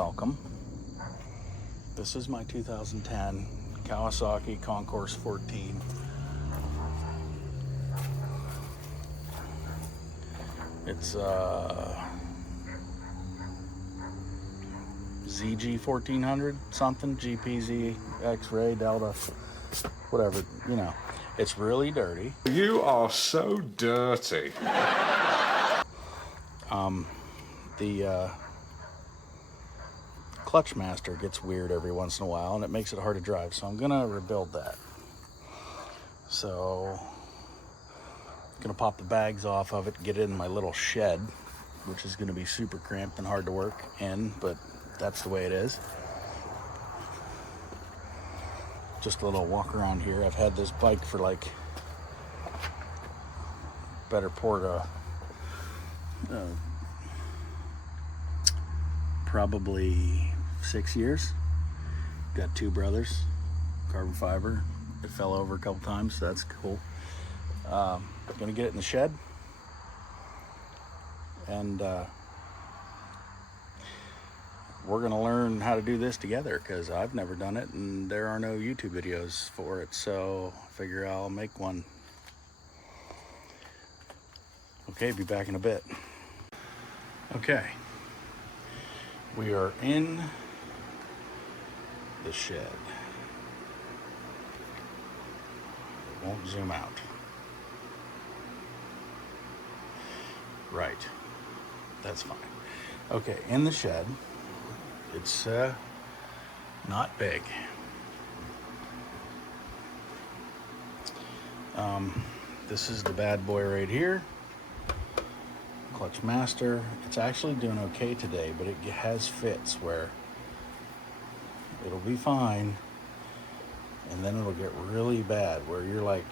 welcome. This is my 2010 Kawasaki Concours 14. It's ZG 1400 something, GPZ, X-ray, Delta, whatever, you know. It's really dirty. You are so dirty. The clutch master gets weird every once in a while, and it makes it hard to drive, so I'm gonna rebuild that. So I'm gonna pop the bags off of it, get it in my little shed, which is gonna be super cramped and hard to work in, but that's the way it is. Just a little walk around here. I've had this bike for like better part of probably 6 years. Got two brothers, carbon fiber. It fell over a couple times, so that's cool. Gonna get it in the shed, and we're gonna learn how to do this together, because I've never done it and there are no YouTube videos for it, so I figure I'll make one. Okay, be back in a bit. Okay, we are in the shed. It won't zoom out. Right, that's fine. Okay, in the shed. It's not big. This is the bad boy right here. Clutch master. It's actually doing okay today, but it has fits where it'll be fine, and then it'll get really bad where you're like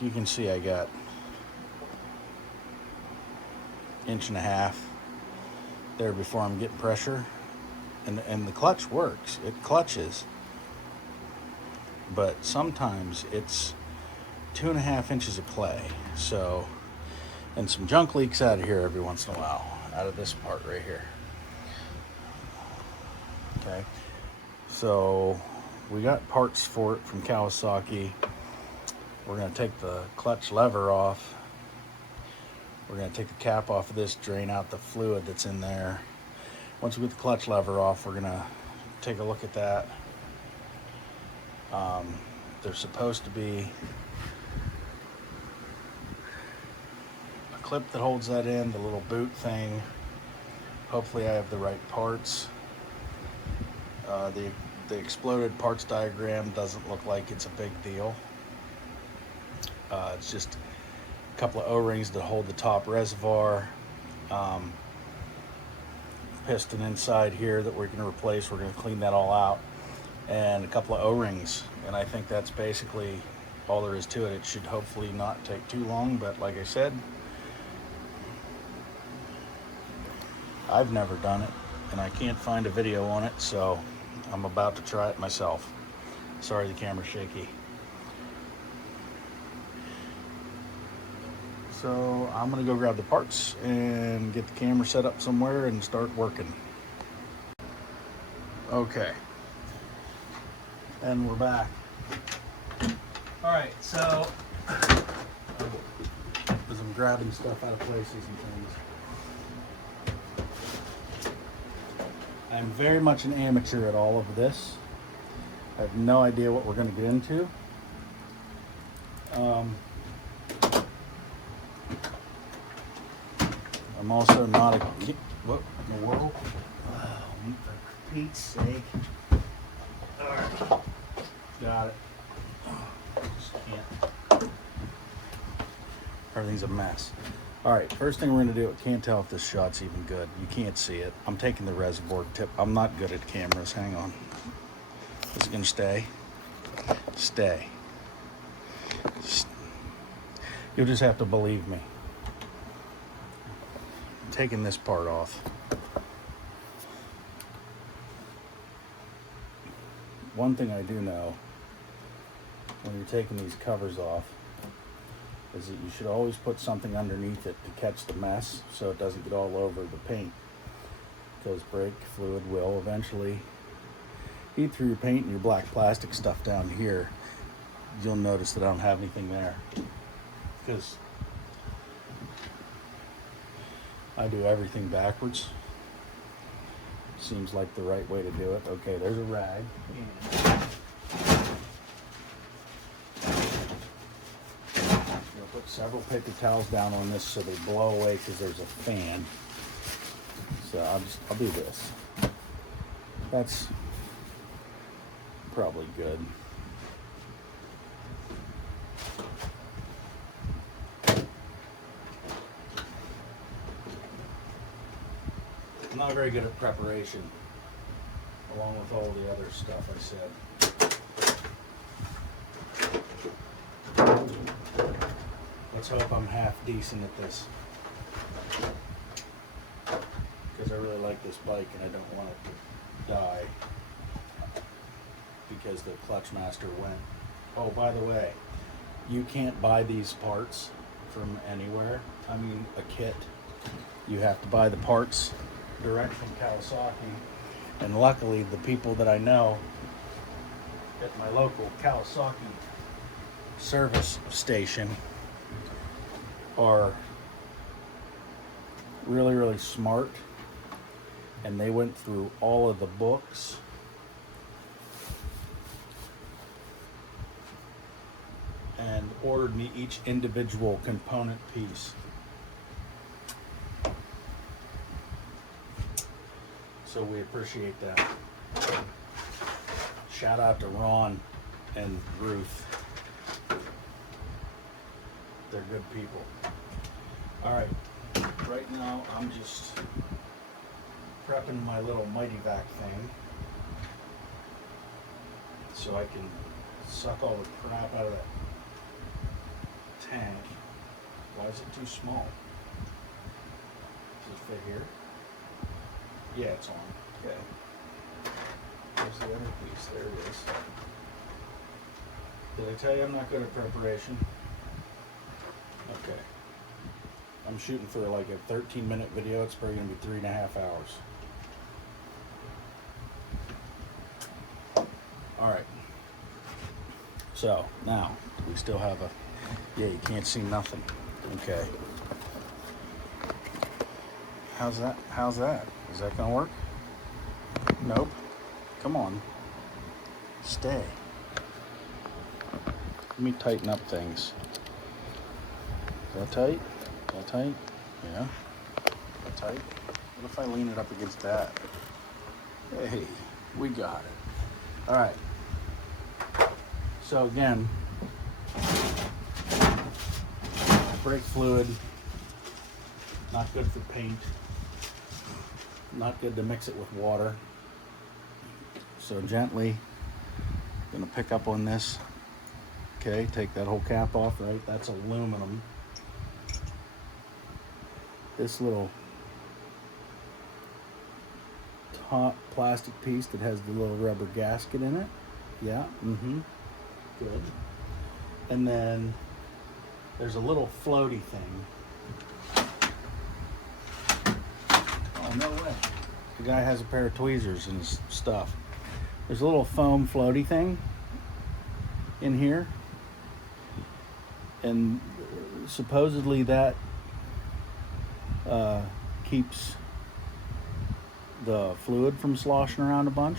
you can see I got 1.5 inches there before I'm getting pressure, and the clutch works. It clutches, but sometimes it's 2.5 inches of clay. So, and some junk leaks out of here every once in a while, out of this part right here. Okay, so we got parts for it from Kawasaki. We're going to take the clutch lever off. We're going to take the cap off of this, drain out the fluid that's in there. Once we get the clutch lever off, we're going to take a look at that. There's supposed to be a clip that holds that in, the little boot thing. Hopefully I have the right parts. The exploded parts diagram doesn't look like it's a big deal. It's just a couple of O-rings to hold the top reservoir, piston inside here that we're going to replace. We're going to clean that all out, and a couple of O-rings, and I think that's basically all there is to it. It should hopefully not take too long, but like I said, I've never done it and I can't find a video on it, so I'm about to try it myself. Sorry the camera's shaky. So I'm gonna go grab the parts and get the camera set up somewhere and start working. Okay, and we're back. All right, so as I'm grabbing stuff out of places and things, I'm very much an amateur at all of this. I have no idea what we're gonna get into. I'm also not a what in the world? Oh, for Pete's sake. Alright. Got it. Just can't. Everything's a mess. Alright, first thing we're going to do, I can't tell if this shot's even good. You can't see it. I'm taking the reservoir tip. I'm not good at cameras. Hang on. Is it going to stay? Stay. You'll just have to believe me. Taking this part off. One thing I do know when you're taking these covers off is that you should always put something underneath it to catch the mess so it doesn't get all over the paint. because brake fluid will eventually eat through your paint and your black plastic stuff down here. You'll notice that I don't have anything there because I do everything backwards. Seems like the right way to do it. Okay, there's a rag. I'll put several paper towels down on this so they blow away because there's a fan. So I'll do this. That's probably good. I'm not very good at preparation, along with all the other stuff I said. Let's hope I'm half decent at this, because I really like this bike and I don't want it to die because the clutch master went. Oh, by the way, you can't buy these parts from anywhere. I mean, a kit. You have to buy the parts direct from Kawasaki, and luckily the people that I know at my local Kawasaki service station are really, really smart, and they went through all of the books and ordered me each individual component piece. So we appreciate that. Shout out to Ron and Ruth. They're good people. All right, right now I'm just prepping my little Mighty Vac thing so I can suck all the crap out of that tank. Why is it too small? Does it fit here? Yeah, it's on. Okay. There's the other piece. There it is. Did I tell you I'm not good at preparation? Okay. I'm shooting for like a 13-minute video. It's probably going to be 3.5 hours. Alright. So, now, we still have a... Yeah, you can't see nothing. Okay. How's that? How's that? Is that gonna work? Nope. Come on. Stay. Let me tighten up things. Is that tight? Is that tight? Yeah. Is that tight? What if I lean it up against that? Hey, we got it. All right. So again, brake fluid, not good for paint. Not good to mix it with water. So gently, gonna pick up on this. Okay, take that whole cap off, right? That's aluminum. This little top plastic piece that has the little rubber gasket in it. Yeah, good. And then there's a little floaty thing. Oh, no way. The guy has a pair of tweezers in his stuff. There's a little foam floaty thing in here. And supposedly that keeps the fluid from sloshing around a bunch.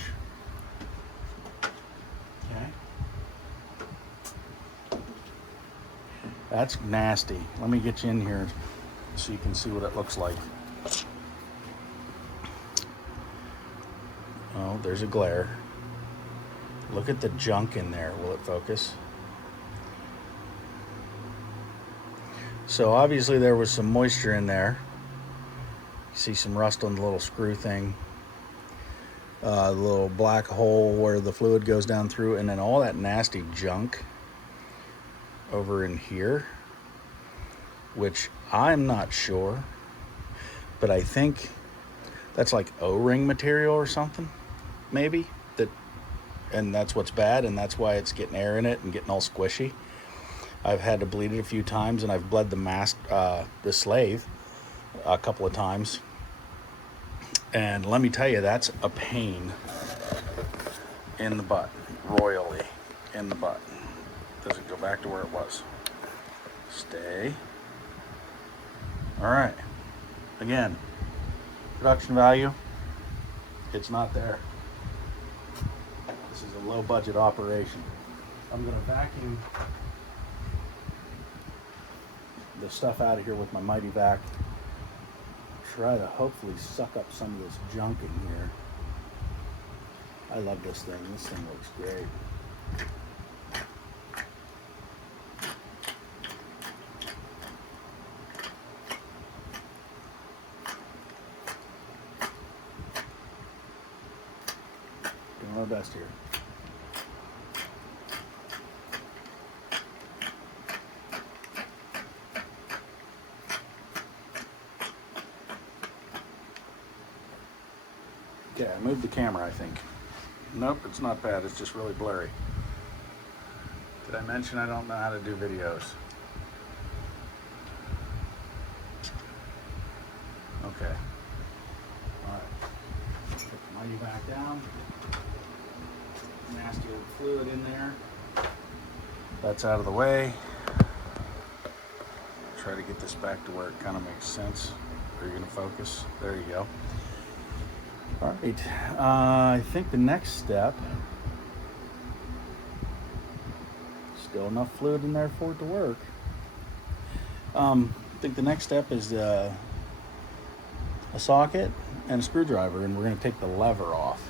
Okay. That's nasty. Let me get you in here so you can see what it looks like. Oh, there's a glare. Look at the junk in there. Will it focus? So obviously there was some moisture in there. You see some rust on the little screw thing. The little black hole where the fluid goes down through, and then all that nasty junk over in here, which I'm not sure, but I think that's like O-ring material or something, maybe, and that's what's bad, and that's why it's getting air in it and getting all squishy. I've had to bleed it a few times, and I've bled the slave a couple of times, And let me tell you, that's a pain in the butt, royally in the butt. Does it go back to where it was? Stay. All right. Again, production value, it's not there. This is a low budget operation. I'm gonna vacuum the stuff out of here with my Mighty Vac. Try to hopefully suck up some of this junk in here. I love this thing. This thing looks great. Doing our best here. Okay, I moved the camera, I think. Nope, it's not bad. It's just really blurry. Did I mention I don't know how to do videos? Okay. All right. Put the Mighty back down. Nasty old fluid in there. That's out of the way. Try to get this back to where it kind of makes sense. Are you going to focus? There you go. All right, I think the next step, still enough fluid in there for it to work. I think the next step is a socket and a screwdriver, and we're going to take the lever off.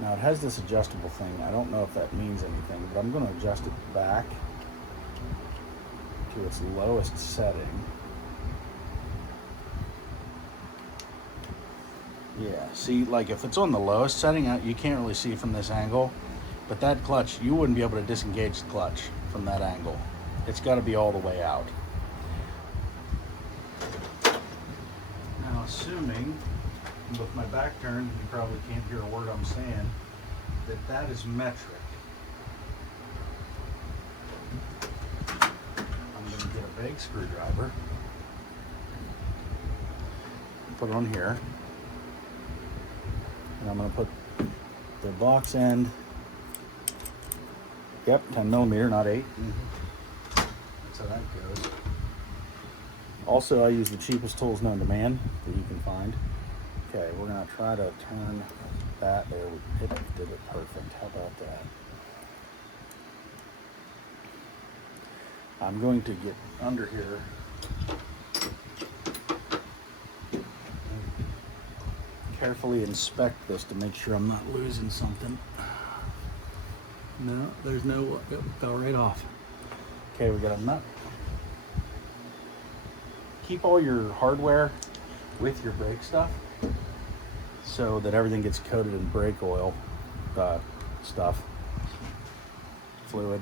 Now it has this adjustable thing. I don't know if that means anything, but I'm going to adjust it back to its lowest setting. Yeah, see, like if it's on the lowest setting, you can't really see from this angle, but that clutch, you wouldn't be able to disengage the clutch from that angle. It's got to be all the way out. Now, assuming, with my back turned, you probably can't hear a word I'm saying, that is metric. I'm going to get a big screwdriver, put it on here. And I'm going to put the box end, yep, 10 millimeter, not 8. That's how that goes. Also, I use the cheapest tools known to man that you can find. Okay, we're going to try to turn that. There, it did it perfect. How about that? I'm going to get under here. Carefully inspect this to make sure I'm not losing something. No, there's no, it fell right off. Okay, we got a nut. Keep all your hardware with your brake stuff so that everything gets coated in brake oil stuff, fluid.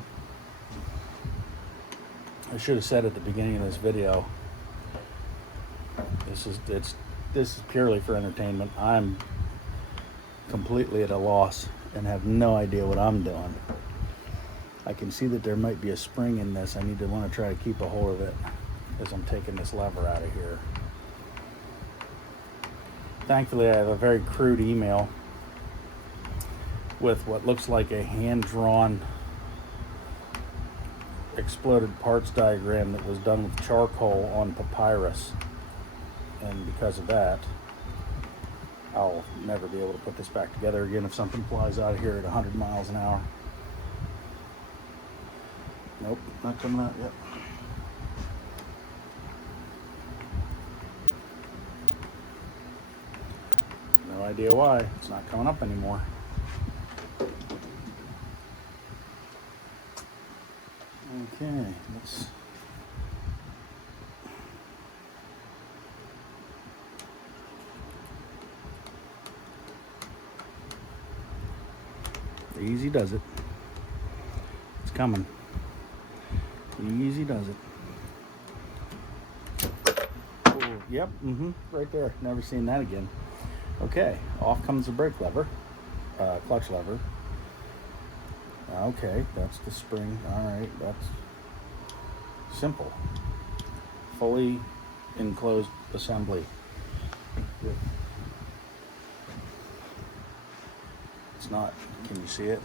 I should have said at the beginning of this video, this is purely for entertainment. I'm completely at a loss and have no idea what I'm doing. I can see that there might be a spring in this. I want to try to keep a hold of it as I'm taking this lever out of here. Thankfully, I have a very crude email with what looks like a hand-drawn exploded parts diagram that was done with charcoal on papyrus. And because of that, I'll never be able to put this back together again if something flies out of here at 100 miles an hour. Nope, not coming out yet. No idea why. It's not coming up anymore. Okay, let's... Easy does it. It's coming. Easy does it. Oh, yep, right there. Never seen that again. Okay, off comes the brake lever, clutch lever. Okay, that's the spring. All right, that's simple. Fully enclosed assembly. Good. It's not, can you see it?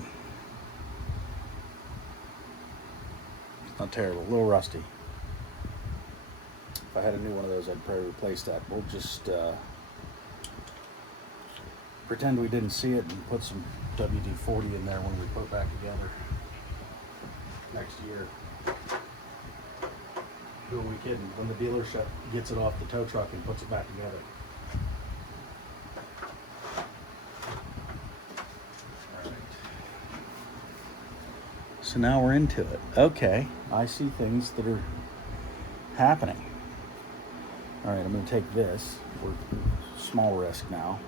It's not terrible, a little rusty. If I had a new one of those, I'd probably replace that. We'll just pretend we didn't see it and put some WD-40 in there when we put it back together next year. Who are we kidding? When the dealership gets it off the tow truck and puts it back together. All right. So now we're into it. Okay, I see things that are happening. All right, I'm going to take this. We're small risk now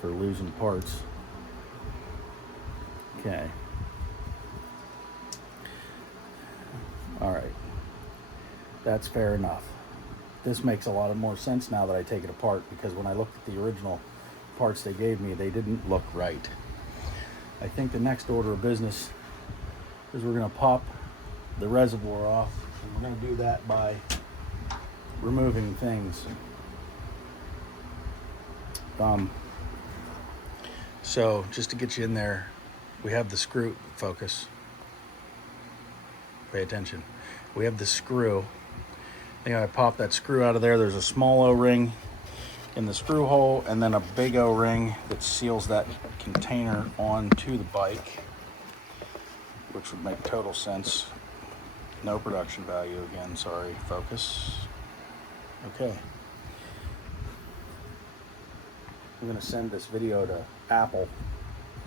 for losing parts. Okay. All right. That's fair enough. This makes a lot of more sense now that I take it apart, because when I looked at the original parts they gave me, they didn't look right. I think the next order of business is we're going to pop the reservoir off, and we're going to do that by removing things. So just to get you in there, we have the screw, focus, pay attention. We have the screw. I pop that screw out of there. There's a small O-ring in the screw hole, and then a big O-ring that seals that container onto the bike, which would make total sense. No production value again, sorry, focus. Okay. I'm gonna send this video to Apple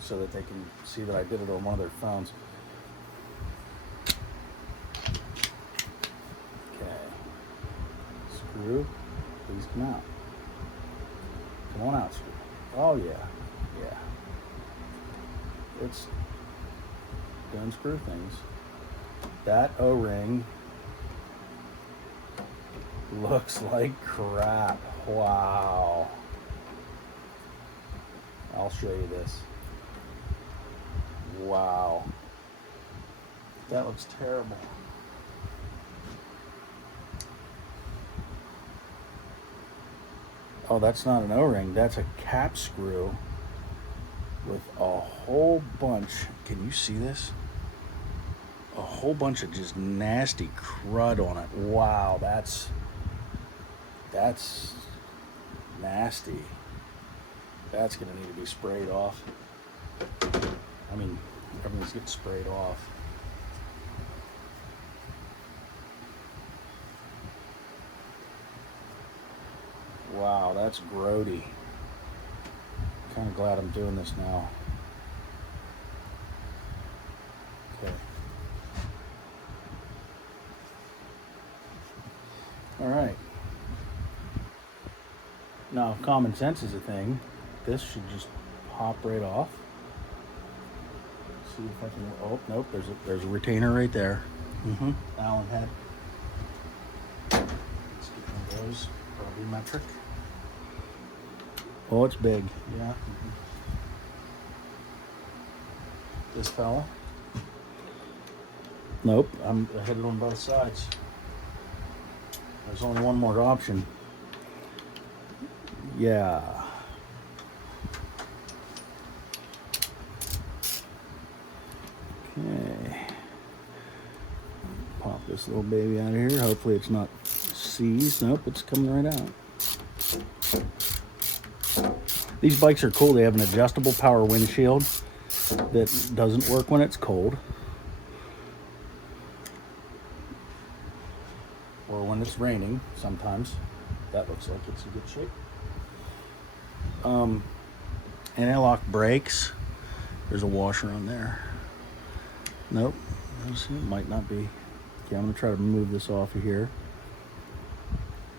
so that they can see that I did it on one of their phones. Okay. Screw, please come out. Come on out, screw. Oh yeah, yeah. It's doing screw things. That O-ring looks like crap. Wow. I'll show you this. Wow. That looks terrible. Oh, that's not an O-ring. That's a cap screw with a whole bunch. Can you see this? A whole bunch of just nasty crud on it. Wow, that's nasty. That's gonna need to be sprayed off. I mean, everything's getting sprayed off. Wow, that's grody. Kind of glad I'm doing this now. Okay. All right. Now, if common sense is a thing, this should just pop right off. See if I can. Oh, nope. There's a retainer right there. Allen head. Let's get one of those. Probably metric. Oh, it's big. Yeah. This fella. Nope. I hit it on both sides. There's only one more option. Yeah. Okay. Pop this little baby out of here. Hopefully it's not seized. Nope, it's coming right out. These bikes are cool. They have an adjustable power windshield that doesn't work when it's cold, or when it's raining sometimes. That looks like it's in good shape. Anti-lock brakes. There's a washer on there. Nope. Let's see, it might not be. Okay, I'm going to try to move this off of here.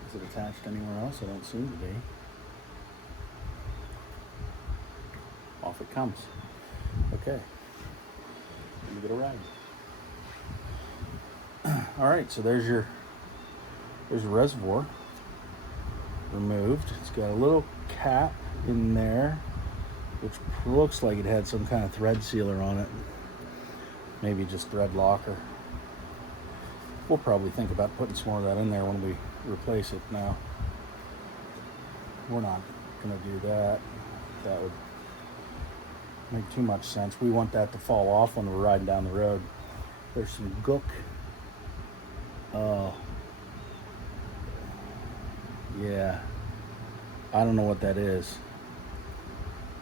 Is it attached anywhere else? I don't seem to be. Off it comes. Okay. Let me get a ride. All right, so there's the reservoir removed. It's got a little cap in there, which looks like it had some kind of thread sealer on it. Maybe just thread locker. We'll probably think about putting some more of that in there when we replace it. Now, we're not. gonna do that. That would make too much sense. We want that to fall off when we're riding down the road. There's some gook. Yeah, I don't know what that is.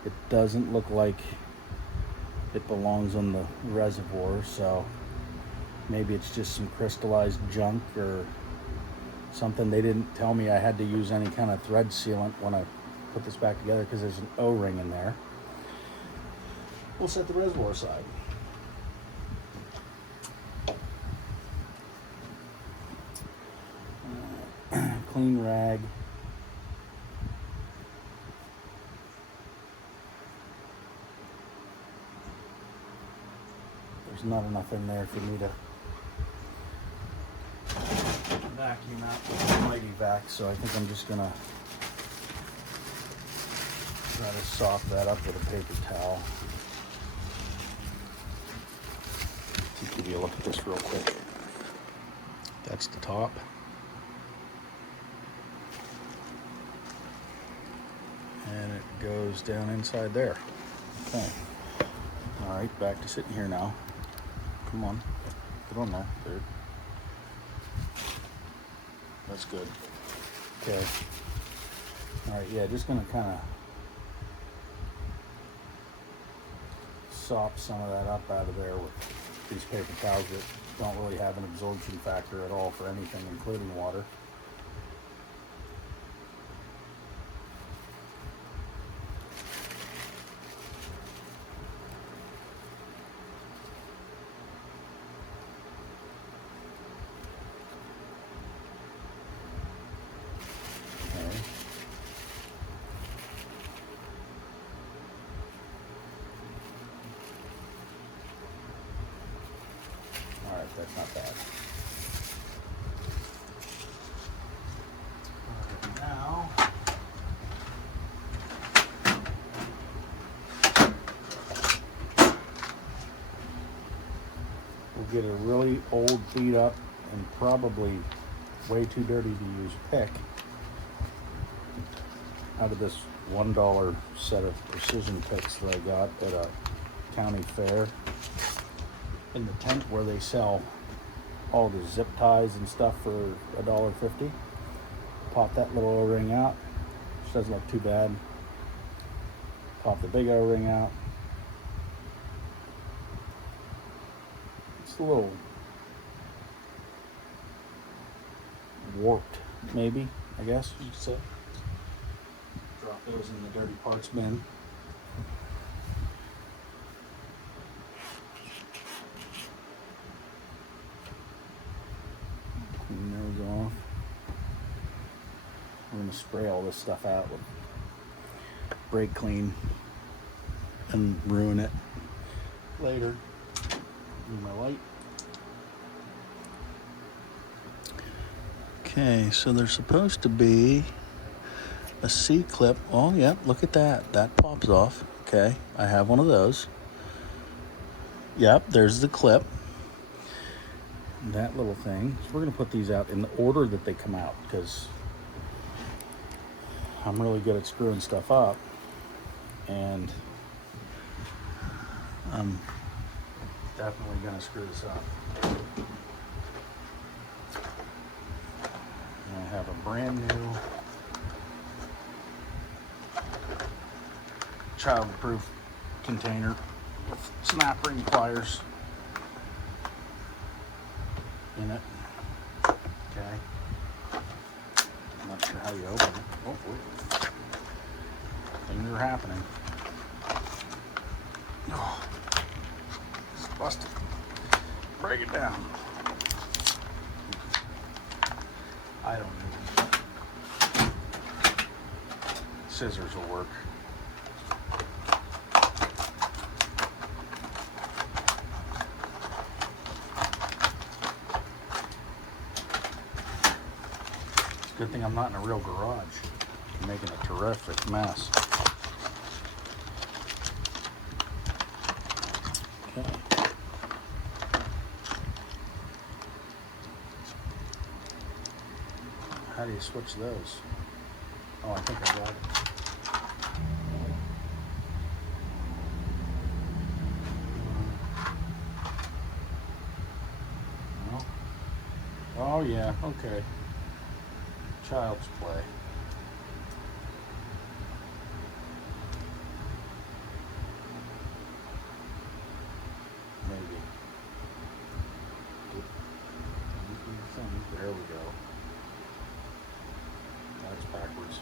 It doesn't look like it belongs on the reservoir, so maybe it's just some crystallized junk or something. They didn't tell me I had to use any kind of thread sealant when I put this back together because there's an O-ring in there. We'll set the reservoir aside. Clean rag. There's not enough in there for me to vacuum out with the mighty vac, so I think I'm just gonna try to sop that up with a paper towel. Let's give you a look at this real quick. That's the top. And it goes down inside there. Okay. All right, back to sitting here now. Come on, get on there, dude. That's good. Okay. All right, yeah, just gonna kind of sop some of that up out of there with these paper towels that don't really have an absorption factor at all for anything, including water. Alright, that's not bad. Now, we'll get a really old, beat up, and probably way too dirty to use pick out of this $1 set of precision picks that I got at a county fair in the tent where they sell all the zip ties and stuff for $1.50. Pop that little O-ring out, which doesn't look too bad. Pop the big O-ring out. It's a little warped, maybe, I guess you could say. Drop those in the dirty parts bin. Clean those off. We're going to spray all this stuff out with brake clean and ruin it later. Need my light. Okay, so there's supposed to be a C-clip. Oh, yeah, look at that. That pops off. Okay, I have one of those. Yep, there's the clip. That little thing. So we're going to put these out in the order that they come out because I'm really good at screwing stuff up. And I'm definitely going to screw this up. And I have a brand new child-proof container with snap ring pliers in it. Okay. I'm not sure how you open it. Oh, wait. Things are happening. Oh, it's busted. Break it down. I don't know. Scissors will work. Good thing I'm not in a real garage. I'm making a terrific mess. Okay. How do you switch those? Oh, I think I got it. Oh yeah, okay. Child's play. Maybe. There we go. That's backwards.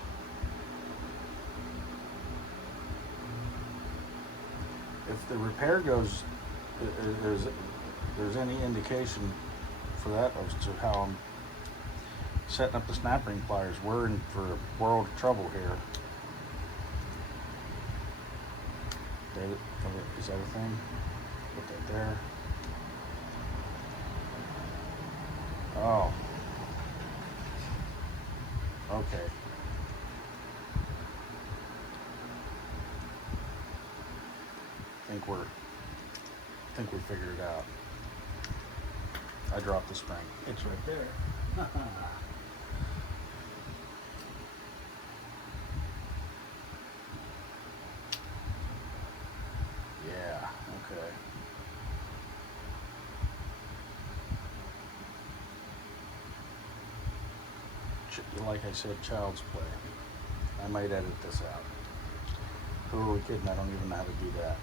If the repair goes, there's any indication for that as to how I'm setting up the snap ring pliers, we're in for a world of trouble here. Is that a thing? Put that there. Oh. Okay. I think we figured it out. I dropped the spring. It's right there. Yeah, okay. Like I said, child's play. I might edit this out. Who are we kidding? I don't even know how to do that.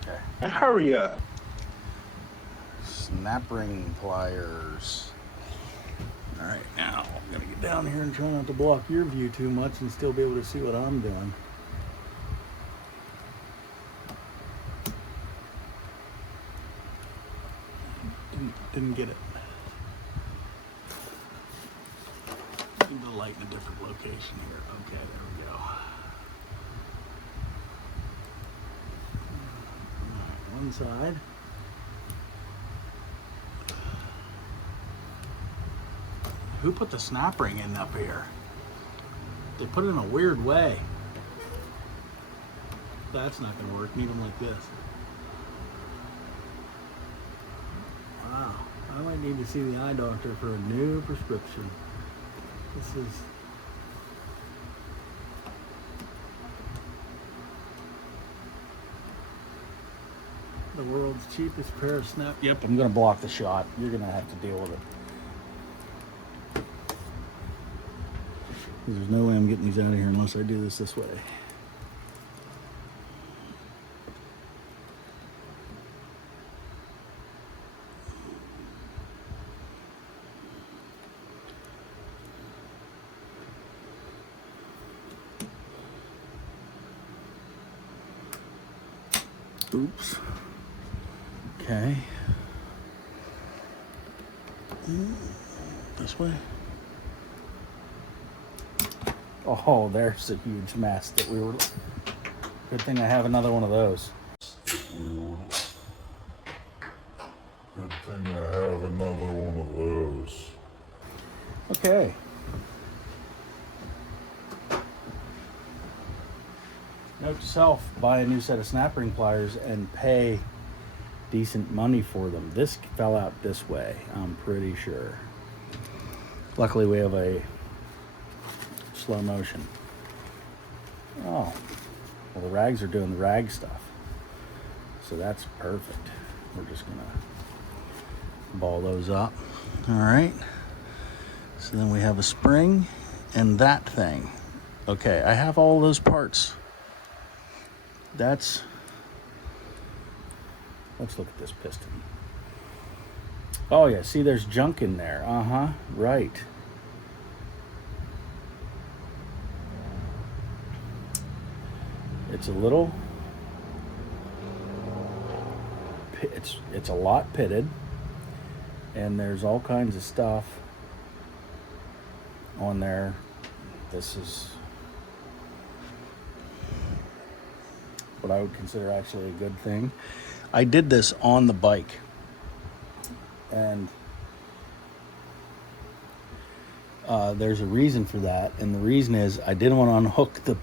Okay. Hurry up. Snap ring pliers. All right, now I'm gonna get down here and try not to block your view too much and still be able to see what I'm doing. Didn't get it. Need the light in a different location here. Okay, there we go. All right, one side. Who put the snap ring in up here? They put it in a weird way. That's not gonna work. Need them like this. Wow, I might need to see the eye doctor for a new prescription. This is the world's cheapest pair of snap. Yep, I'm gonna block the shot. You're gonna have to deal with it. There's no way I'm getting these out of here unless I do this way. Oops. Okay. This way. Oh, there's a huge mess that we were. Good thing I have another one of those. Good thing I have another one of those. Okay. Note to self, buy a new set of snap ring pliers and pay decent money for them. This fell out this way, I'm pretty sure. Luckily we have a slow motion. Oh, well the rags are doing the rag stuff. So that's perfect. We're just gonna ball those up. All right. So then we have a spring and that thing. Okay, I have all those parts. Let's look at this piston. Oh yeah, see there's junk in there. Right. It's a little, it's a lot pitted, and there's all kinds of stuff on there. This is what I would consider actually a good thing. I did this on the bike, and there's a reason for that, and the reason is I didn't want to unhook the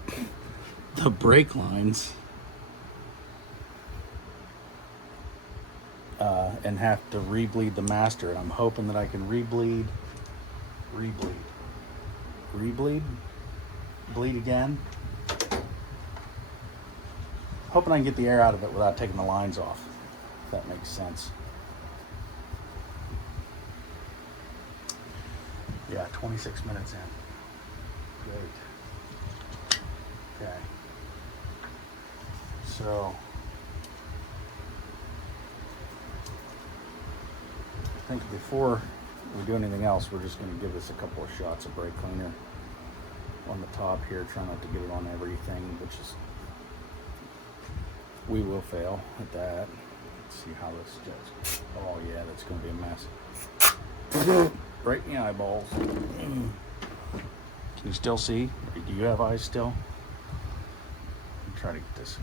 brake lines and have to rebleed the master, and I'm hoping that I can bleed again. Hoping I can get the air out of it without taking the lines off, if that makes sense. Yeah, 26 minutes in. Great. Okay. So I think before we do anything else, we're just going to give this a couple of shots of brake cleaner on the top here. Try not to get it on everything, which is, we will fail at that. Let's see how this does. Oh yeah, that's going to be a mess. Right in the eyeballs. Can you still see? Do you have eyes still? I'm trying to get this.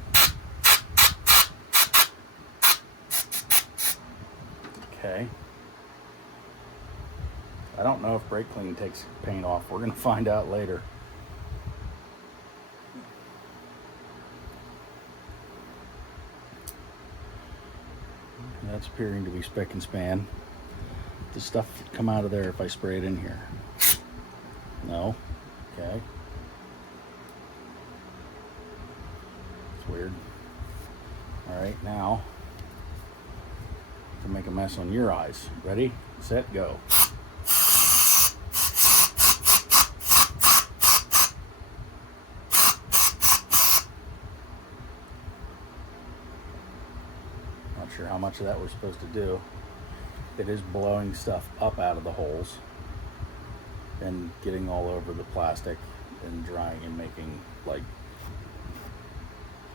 Okay. I don't know if brake clean takes paint off. We're going to find out later. That's appearing to be spick and span. Does stuff come out of there if I spray it in here? No? Okay. It's weird. Alright, now to make a mess on your eyes. Ready, set, go. Not sure how much of that we're supposed to do. It is blowing stuff up out of the holes and getting all over the plastic and drying and making like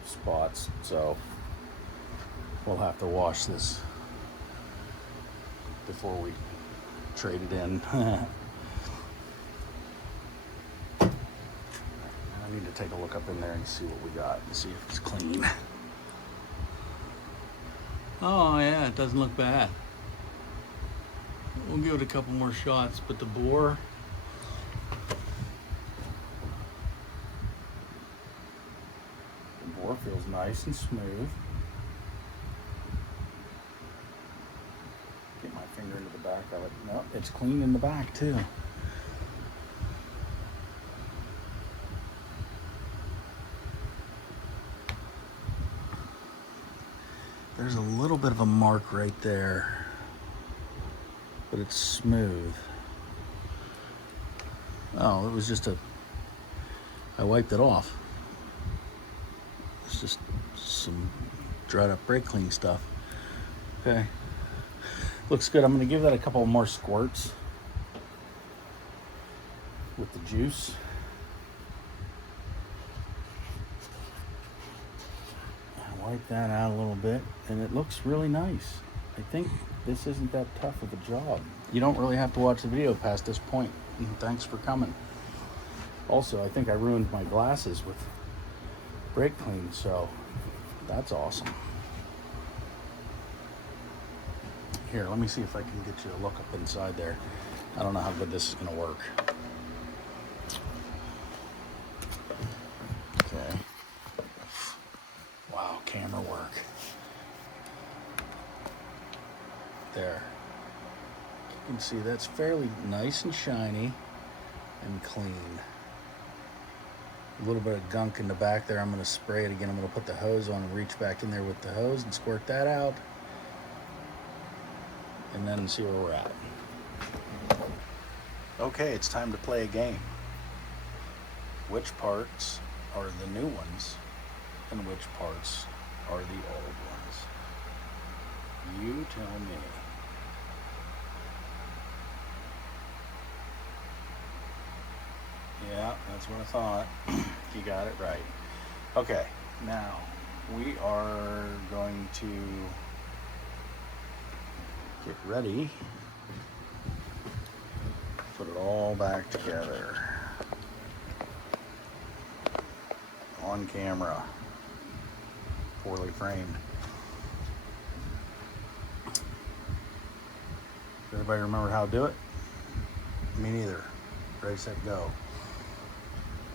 spots. So we'll have to wash this before we trade it in. I need to take a look up in there and see what we got and see if it's clean. Oh yeah, it doesn't look bad. We'll give it a couple more shots, but the bore, feels nice and smooth. Get my finger into the back of it. Nope, it's clean in the back too. There's a little bit of a mark right there, but it's smooth. Oh, it was just I wiped it off. It's just some dried up brake clean stuff. Okay, looks good. I'm gonna give that a couple more squirts with the juice. Wipe that out a little bit, and it looks really nice. I think this isn't that tough of a job. You don't really have to watch the video past this point. And thanks for coming. Also, I think I ruined my glasses with brake clean, so that's awesome. Here, let me see if I can get you a look up inside there. I don't know how good this is gonna work. Okay. Wow, camera work. There. You can see that's fairly nice and shiny and clean. A little bit of gunk in the back there. I'm going to spray it again. I'm going to put the hose on and reach back in there with the hose and squirt that out. And then see where we're at. Okay, it's time to play a game. Which parts are the new ones and which parts are the old ones? You tell me. Yeah, that's what I thought. You got it right. Okay, now we are going to get ready. Put it all back together. On camera. Poorly framed. Everybody remember how to do it? Me neither. Ready, set, go.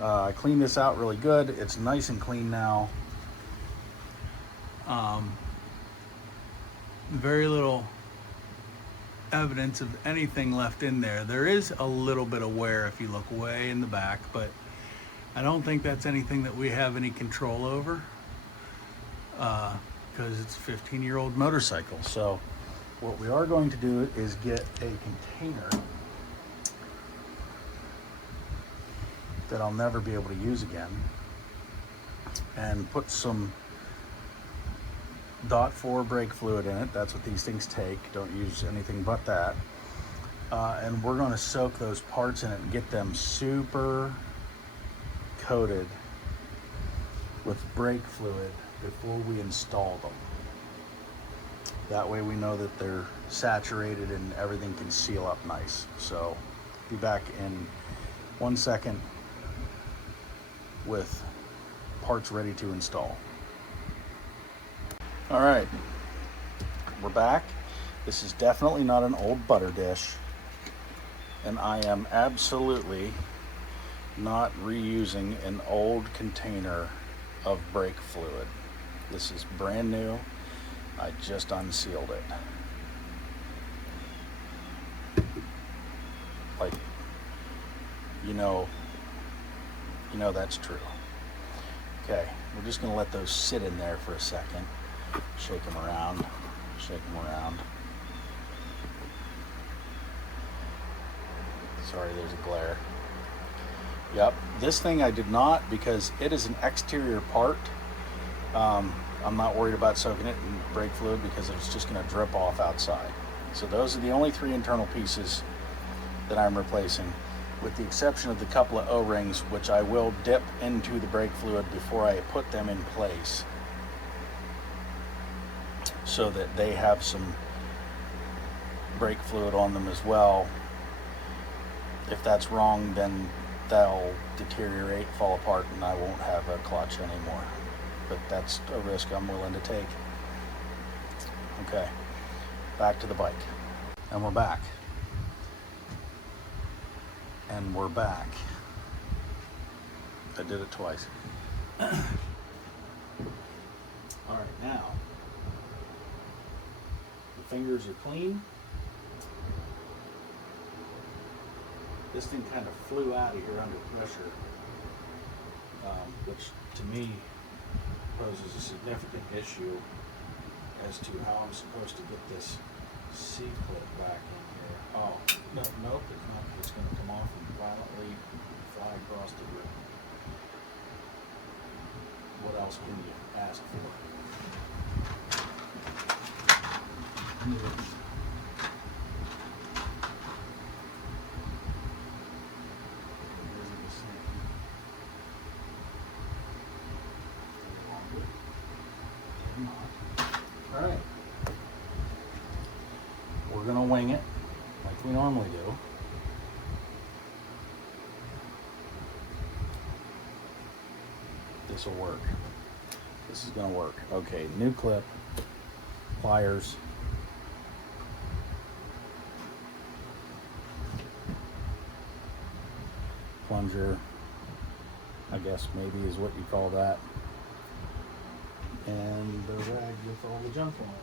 I cleaned this out really good. It's nice and clean now. Very little evidence of anything left in there. There is a little bit of wear if you look way in the back, but I don't think that's anything that we have any control over, because it's a 15-year-old motorcycle. So what we are going to do is get a container that I'll never be able to use again, and put some .4 brake fluid in it. That's what these things take. Don't use anything but that. And we're going to soak those parts in it and get them super coated with brake fluid before we install them. That way we know that they're saturated and everything can seal up nice. So be back in 1 second with parts ready to install. All right, we're back. This is definitely not an old butter dish, and I am absolutely not reusing an old container of brake fluid. This is brand new. I just unsealed it. Like, you know that's true. Okay, we're just gonna let those sit in there for a second. Shake them around, shake them around. Sorry, there's a glare. Yep, this thing I did not, because it is an exterior part. I'm not worried about soaking it in brake fluid because it's just going to drip off outside. So those are the only 3 internal pieces that I'm replacing, with the exception of the couple of O-rings, which I will dip into the brake fluid before I put them in place, so that they have some brake fluid on them as well. If that's wrong, then they'll deteriorate, fall apart, and I won't have a clutch anymore. But that's a risk I'm willing to take. Okay, back to the bike. And we're back. And we're back. I did it twice. All right, now the fingers are clean. This thing kind of flew out of here under pressure, which to me poses a significant issue as to how I'm supposed to get this C-clip back in here. Oh, nope, it's not. It's going to come off and violently fly across the room. What else can you ask for? All right, we're gonna wing it like we normally do. This will work. This is gonna work. Okay, new clip, pliers, plunger, I guess maybe is what you call that, and the rag with all the junk on it.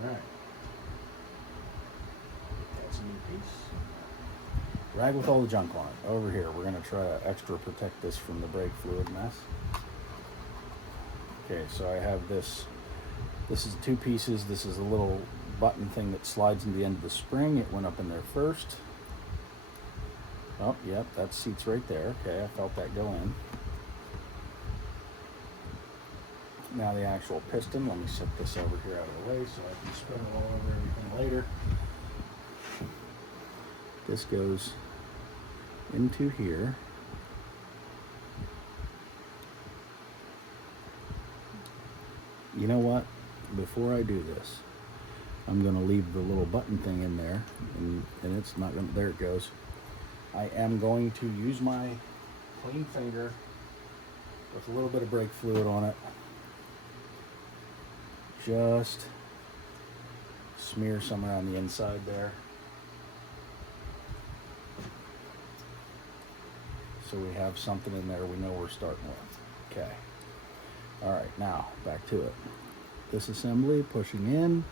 All right, that's a new piece. Rag with all the junk on it. Over here, we're gonna try to extra protect this from the brake fluid mess. Okay, so I have this. This is 2 pieces. This is a little button thing that slides in the end of the spring. It went up in there first. Oh, yep, that seat's right there. Okay, I felt that go in. Now the actual piston. Let me set this over here out of the way so I can spread it all over everything later. This goes into here. You know what? Before I do this, I'm going to leave the little button thing in there, and it's not going to, there it goes. I am going to use my clean finger with a little bit of brake fluid on it. Just smear some around the inside there. So we have something in there we know we're starting with. Okay. All right, now back to it. This assembly pushing in.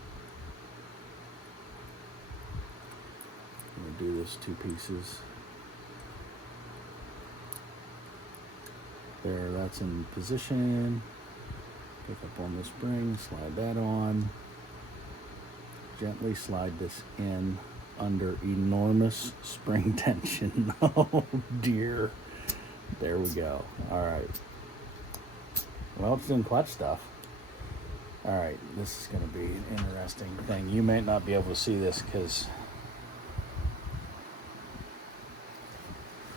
I'm going to do this 2 pieces. There, that's in position. Pick up on the spring, slide that on. gently slide this in under enormous spring tension. Oh dear. There we go. All right. Well, it's doing clutch stuff. All right, this is going to be an interesting thing. You may not be able to see this because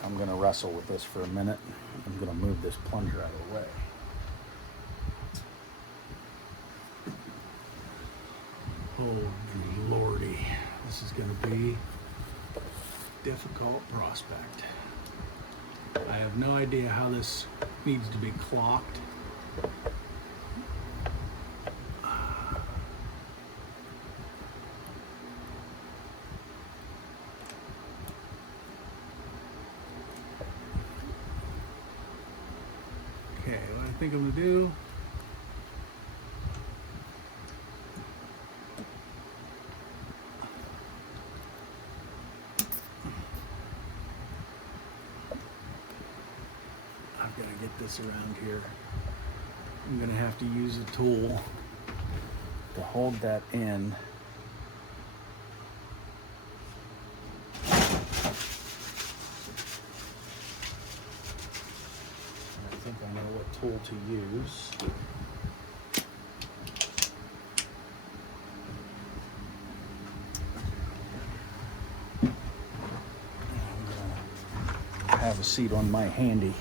I'm going to wrestle with this for a minute. I'm going to move this plunger out of the way. Oh, lordy. This is going to be a difficult prospect. I have no idea how this needs to be clocked. Okay, what I think I'm going to do, I've got to get this around here. I'm going to have to use a tool to hold that in. I think I know what tool to use. I'm gonna have a seat on my handy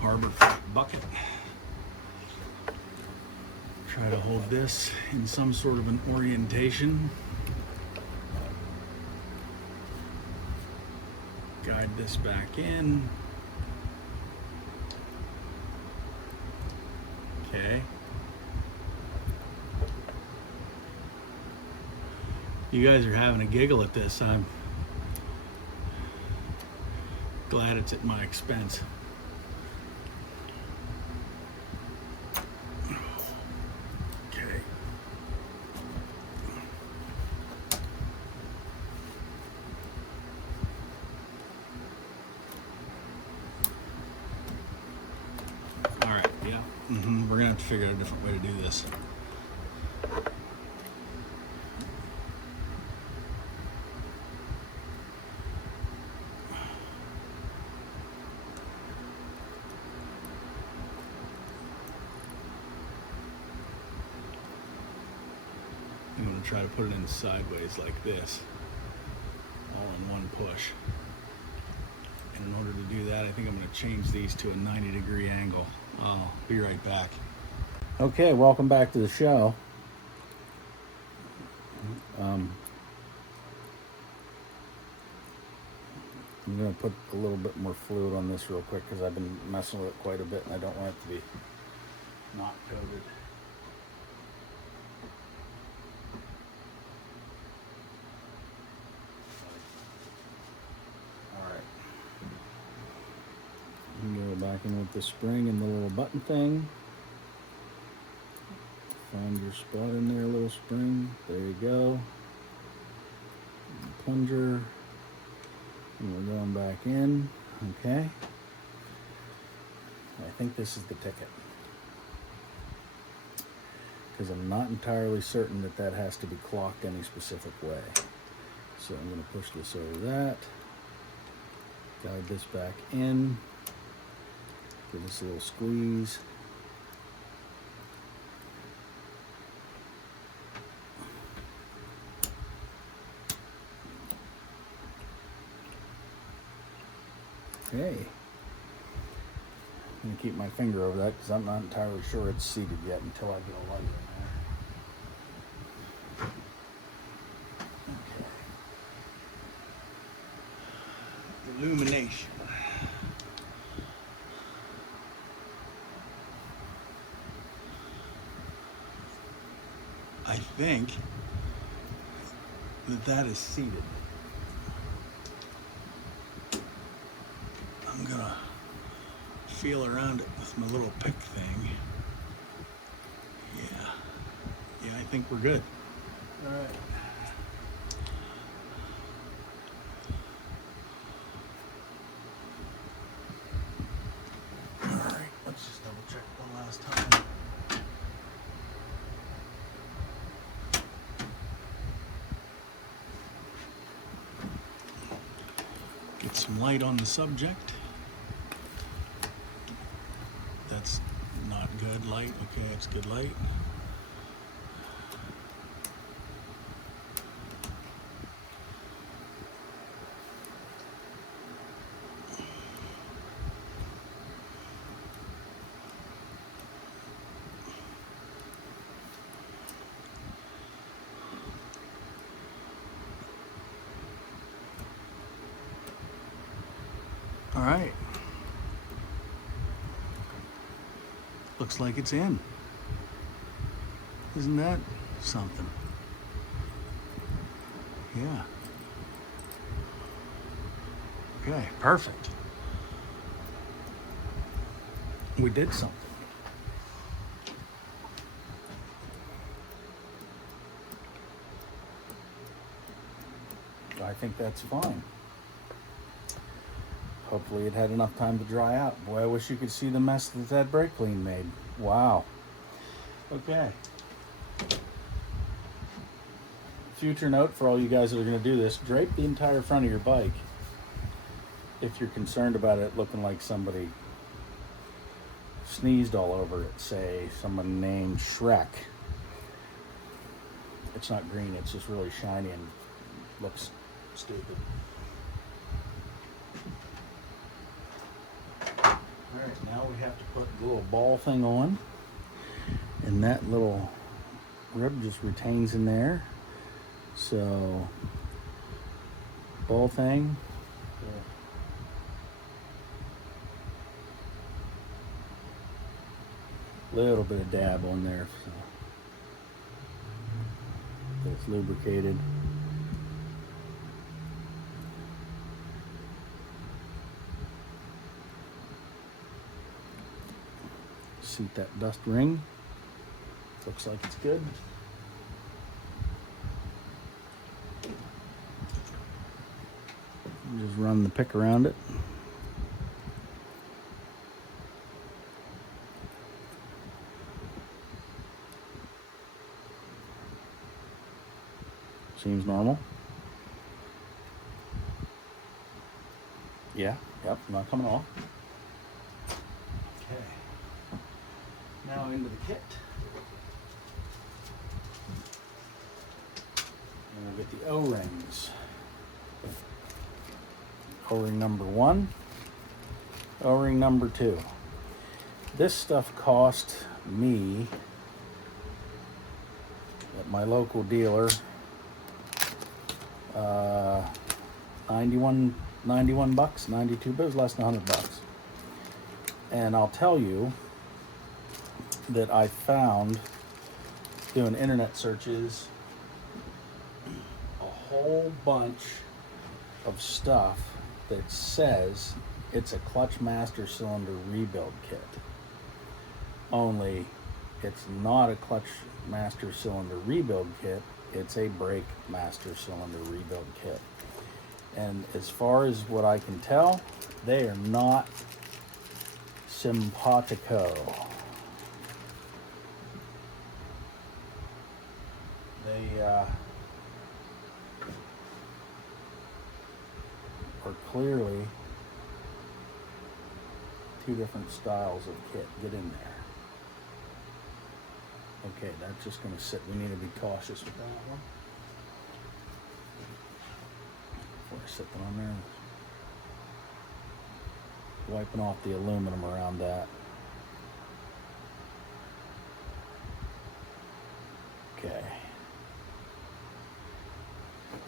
Harbor bucket. Try to hold this in some sort of an orientation. Guide this back in. Okay. You guys are having a giggle at this. I'm glad it's at my expense. Okay. All right, yeah. We're gonna have to figure out a different way to do this. I'm going to try to put it in sideways like this, all in one push. And in order to do that, I think I'm going to change these to a 90-degree angle. I'll be right back. Okay, welcome back to the show. I'm going to put a little bit more fluid on this real quick because I've been messing with it quite a bit and I don't want it to be not coated. Go back in with the spring and the little button thing. Find your spot in there, little spring. There you go. Plunger. And we're going back in. Okay. I think this is the ticket. Because I'm not entirely certain that that has to be clocked any specific way. So I'm going to push this over that. Guide this back in. Give this a little squeeze. Okay. I'm going to keep my finger over that because I'm not entirely sure it's seated yet until I get a light in there. Okay. Illumination. I think that is seated. I'm gonna feel around it with my little pick thing. Yeah, I think we're good. All right. All right, let's just double check one last time. some light on the subject. That's not good light. Okay, it's good light. All right. Looks like it's in. Isn't that something? Yeah. Okay, perfect. We did something. I think that's fine. Hopefully it had enough time to dry out. Boy, I wish you could see the mess that brake clean made. Wow. Okay. Future note for all you guys that are going to do this, drape the entire front of your bike if you're concerned about it looking like somebody sneezed all over it. Say someone named Shrek. It's not green, it's just really shiny and looks stupid. Alright, now we have to put the little ball thing on, and that little rib just retains in there. So, ball thing. Little bit of dab on there so it's lubricated. Seat that dust ring. Looks like it's good. Just run the pick around it. Seems normal. Yeah, yep, not coming off. Okay. Now into the kit. And we'll get the O-rings. O-ring number 1, O-ring number 2. This stuff cost me at my local dealer 91 bucks, 92, but it was less than 100 bucks. And I'll tell you that I found, doing internet searches, a whole bunch of stuff that says it's a clutch master cylinder rebuild kit. Only it's not a clutch master cylinder rebuild kit, it's a brake master cylinder rebuild kit. And as far as what I can tell, they are not simpatico. They are clearly two different styles of kit. Get in there. Okay, that's just going to sit. We need to be cautious with that one. Before I sit that on there, wiping off the aluminum around that. Okay.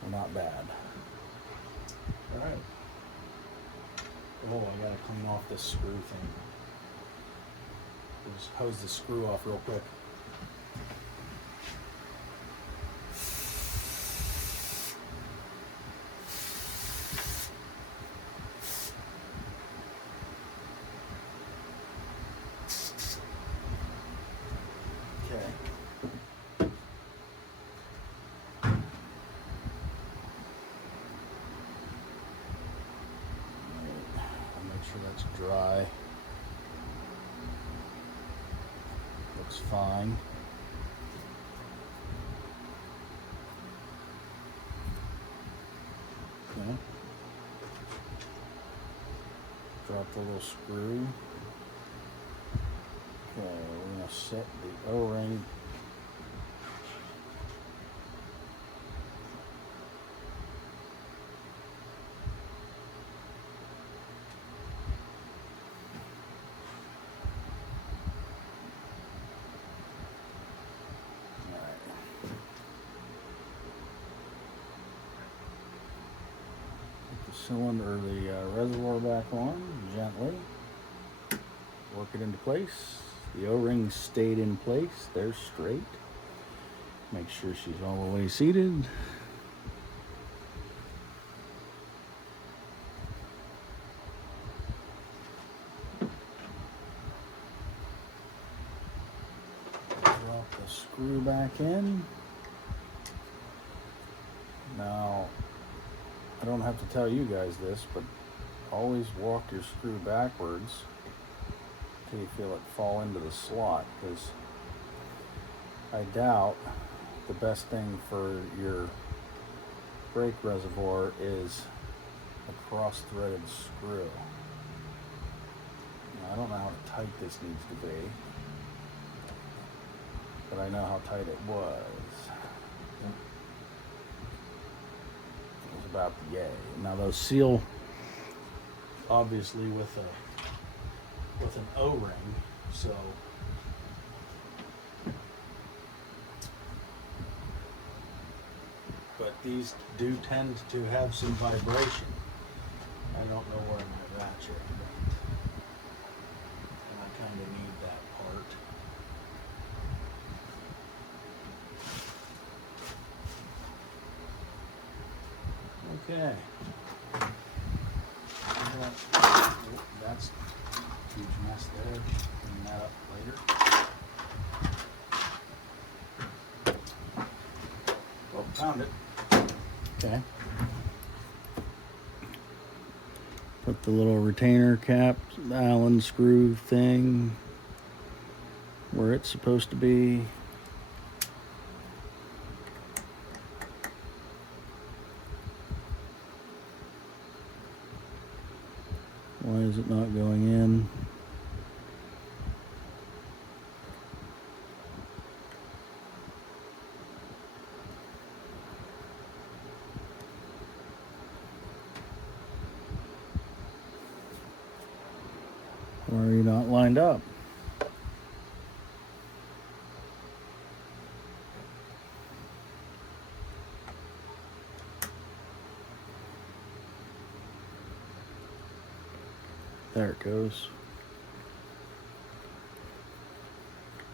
Well, not bad. All right. Oh, I gotta clean off this screw thing. Just hose the screw off real quick. That's dry. Looks fine. Okay. the little screw. Okay, we're going to set the O-ring. Cylinder, the reservoir back on gently, work it into place. The O-ring stayed in place, they're straight. Make sure she's all the way seated. Drop the screw back in. Now, I don't have to tell you guys this, but always walk your screw backwards until you feel it fall into the slot, because I doubt the best thing for your brake reservoir is a cross-threaded screw. Now, I don't know how tight this needs to be, but I know how tight it was. About the yay. Now those seal obviously with an O-ring, so but these do tend to have some vibration. I don't know where my ratchet went, and I kind of need that part. Okay. That's a huge mess there. Clean that up later. Oh, found it. Okay. Put the little retainer cap, Allen screw thing where it's supposed to be. Why is it not going in? Why are you not lined up? There it goes.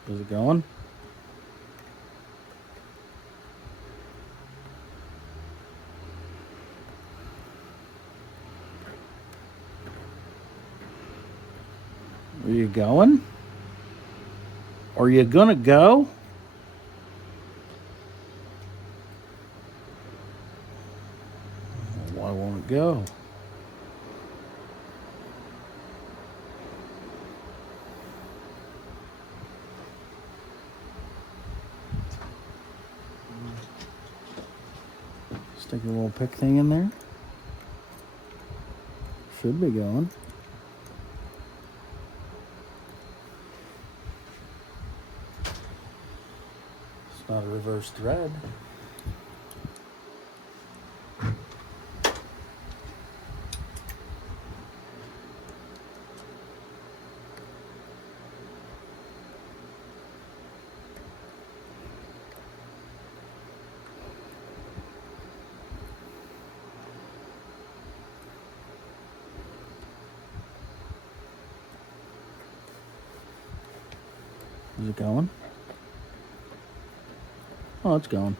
Is it going? Are you going? Are you gonna go? Why won't it go? Stick a little pick thing in there. Should be going. It's not a reverse thread. Is it going? Oh, it's going.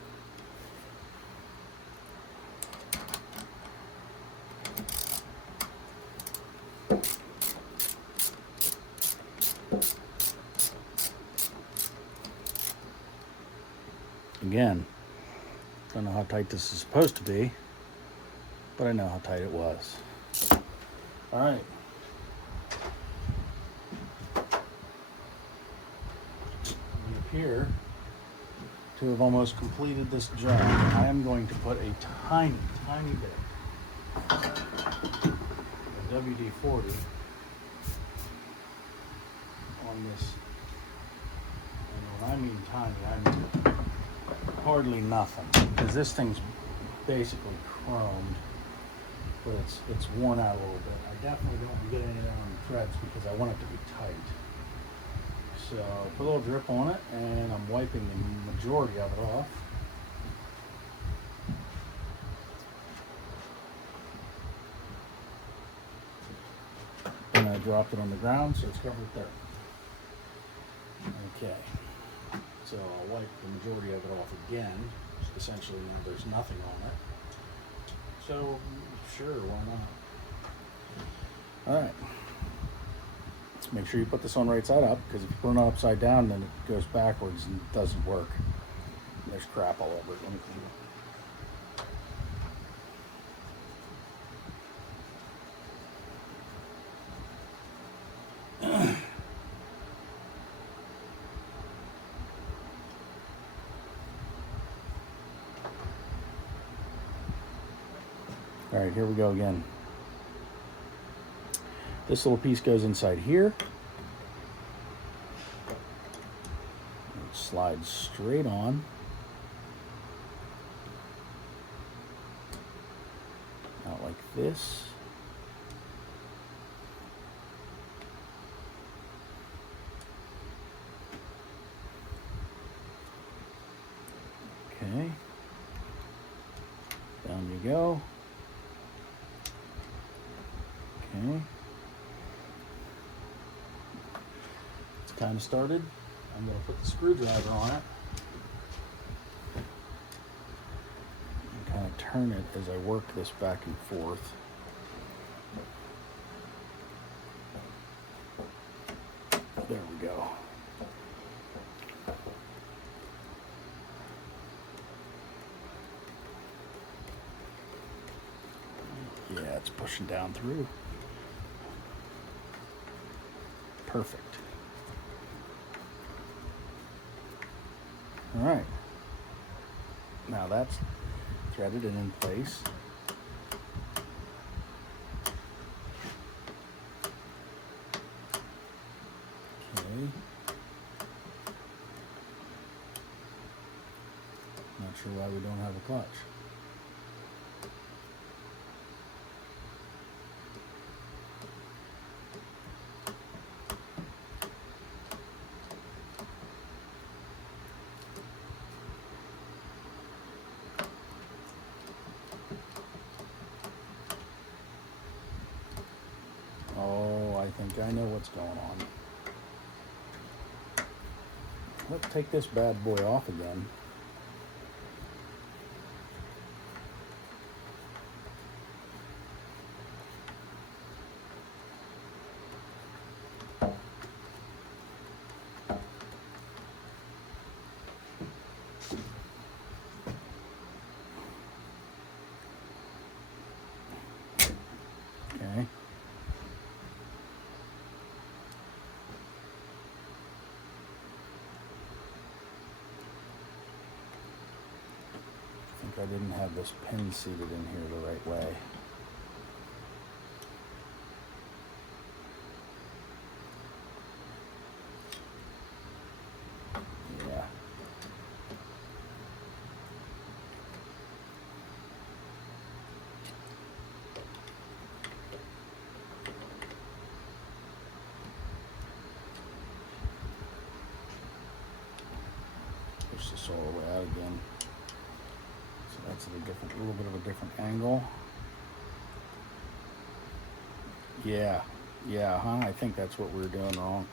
Again, don't know how tight this is supposed to be, but I know how tight it was. All right. We appear to have almost completed this job. I am going to put a tiny bit of WD-40 on this. And when I mean tiny, I mean hardly nothing. Because this thing's basically chromed, but it's worn out a little bit. I definitely don't get any of that on the threads because I want it to be tight. So put a little drip on it, and I'm wiping the majority of it off. And I dropped it on the ground, so it's covered there. Okay, so I'll wipe the majority of it off again. Essentially, now there's nothing on it. So, sure, why not? All right. Make sure you put this on right side up, because if you put it on upside down, then it goes backwards and it doesn't work. There's crap all over it. Let me clean it. All right, here we go again. This little piece goes inside here. It slides straight on. Out like this. Okay. Down you go. Okay. It's kind of started. I'm going to put the screwdriver on it and kind of turn it as I work this back and forth. There we go. Yeah, it's pushing down through. Perfect. All right. Now that's threaded and in place. Okay. Not sure why we don't have a clutch. Oh, I think I know what's going on. Let's take this bad boy off again. Okay. I didn't have this pin seated in here the right way. Yeah. Push this all the way out again. That's at a little bit of a different angle. Yeah, I think that's what we were doing wrong.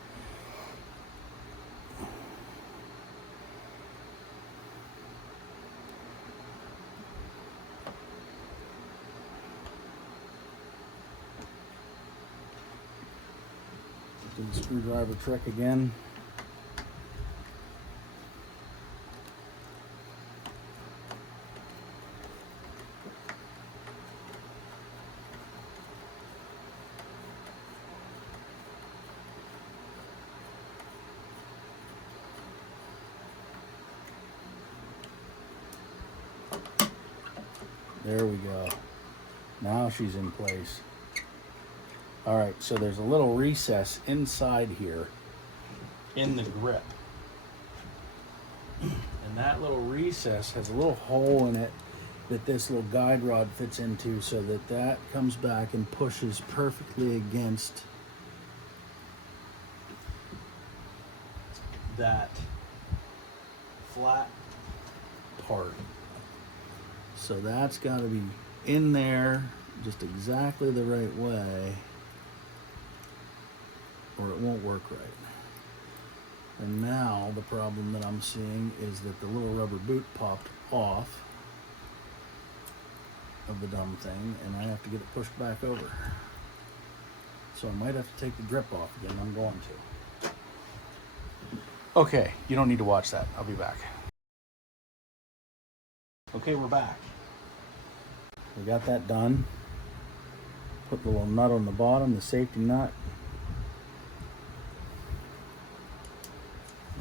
Do the screwdriver trick again. There we go. Now she's in place. All right, so there's a little recess inside here in the grip. And that little recess has a little hole in it that this little guide rod fits into, so that that comes back and pushes perfectly against that flat part. So that's got to be in there just exactly the right way, or it won't work right. And now the problem that I'm seeing is that the little rubber boot popped off of the dumb thing, and I have to get it pushed back over. So I might have to take the grip off again. I'm going to. Okay, you don't need to watch that. I'll be back. Okay, we're back. We got that done. Put the little nut on the bottom, the safety nut.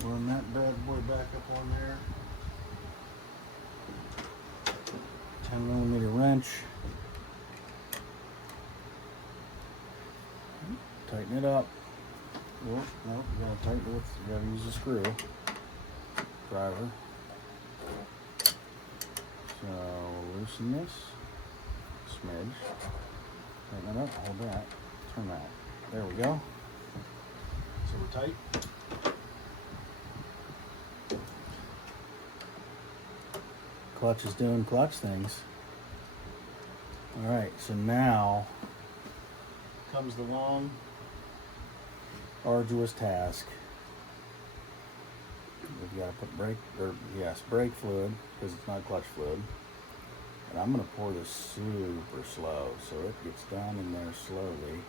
Run that bad boy back up on there. 10mm wrench. Tighten it up. Oh, no, you gotta tighten it with, you gotta use a screw. Driver. So loosen this. Smidge. Tighten it up, hold that. Turn that. There we go. So we're tight. Clutch is doing clutch things. Alright, so now comes the long, arduous task. We've got to put brake fluid, because it's not clutch fluid. And I'm going to pour this super slow, so it gets down in there slowly.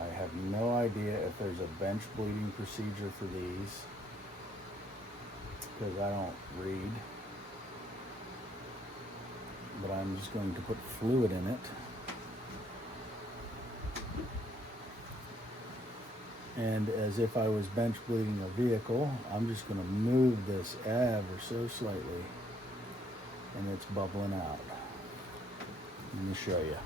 I have no idea if there's a bench bleeding procedure for these, because I don't read. But I'm just going to put fluid in it. And as if I was bench bleeding a vehicle, I'm just going to move this ever so slightly, and it's bubbling out. Let me show you.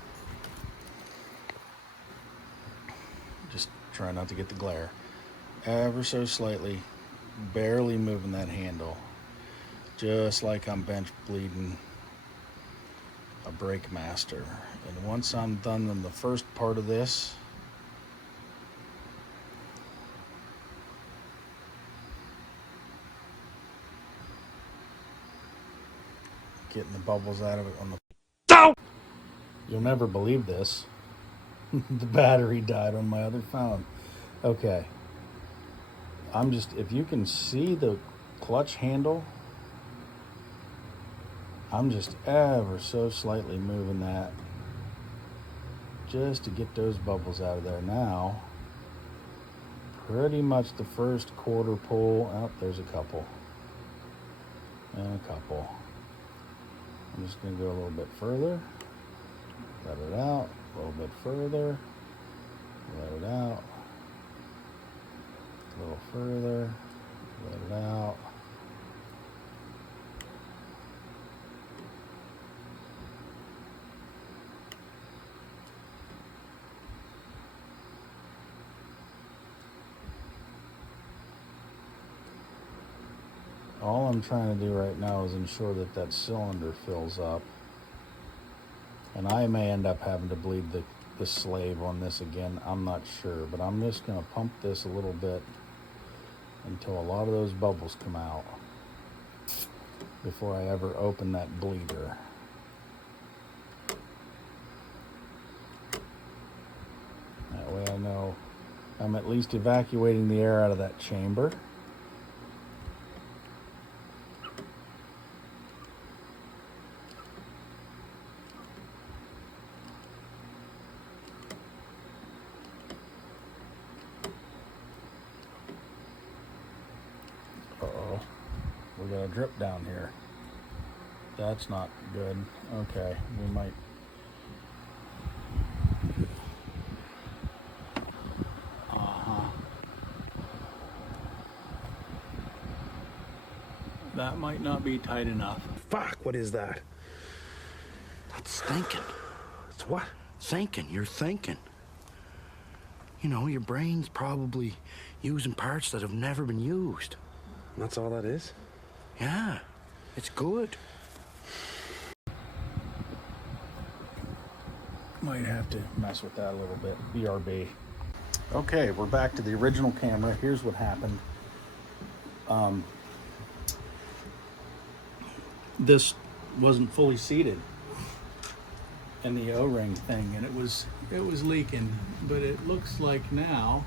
Just try not to get the glare. Ever so slightly, barely moving that handle, just like I'm bench bleeding a brake master. And once I'm done in the first part of this, getting the bubbles out of it on the... You'll never believe this. The battery died on my other phone. Okay. If you can see the clutch handle, I'm just ever so slightly moving that just to get those bubbles out of there. Now, pretty much the first quarter pull, oh, there's a couple. And a couple. I'm just going to go a little bit further. Let it out. A little bit further. Let it out. A little further. Let it out. All I'm trying to do right now is ensure that that cylinder fills up. And I may end up having to bleed the slave on this again. I'm not sure. But I'm just going to pump this a little bit until a lot of those bubbles come out before I ever open that bleeder. That way I know I'm at least evacuating the air out of that chamber. Uh-oh. We got a drip down here. That's not good. Okay, we might... That might not be tight enough. Fuck, what is that? That's thinking. It's what? Thinking. You're thinking. You know, your brain's probably using parts that have never been used. That's all that is? Yeah, it's good. Might have to mess with that a little bit. BRB. Okay, we're back to the original camera. Here's what happened. This wasn't fully seated in the O-ring thing, and it was leaking, but it looks like now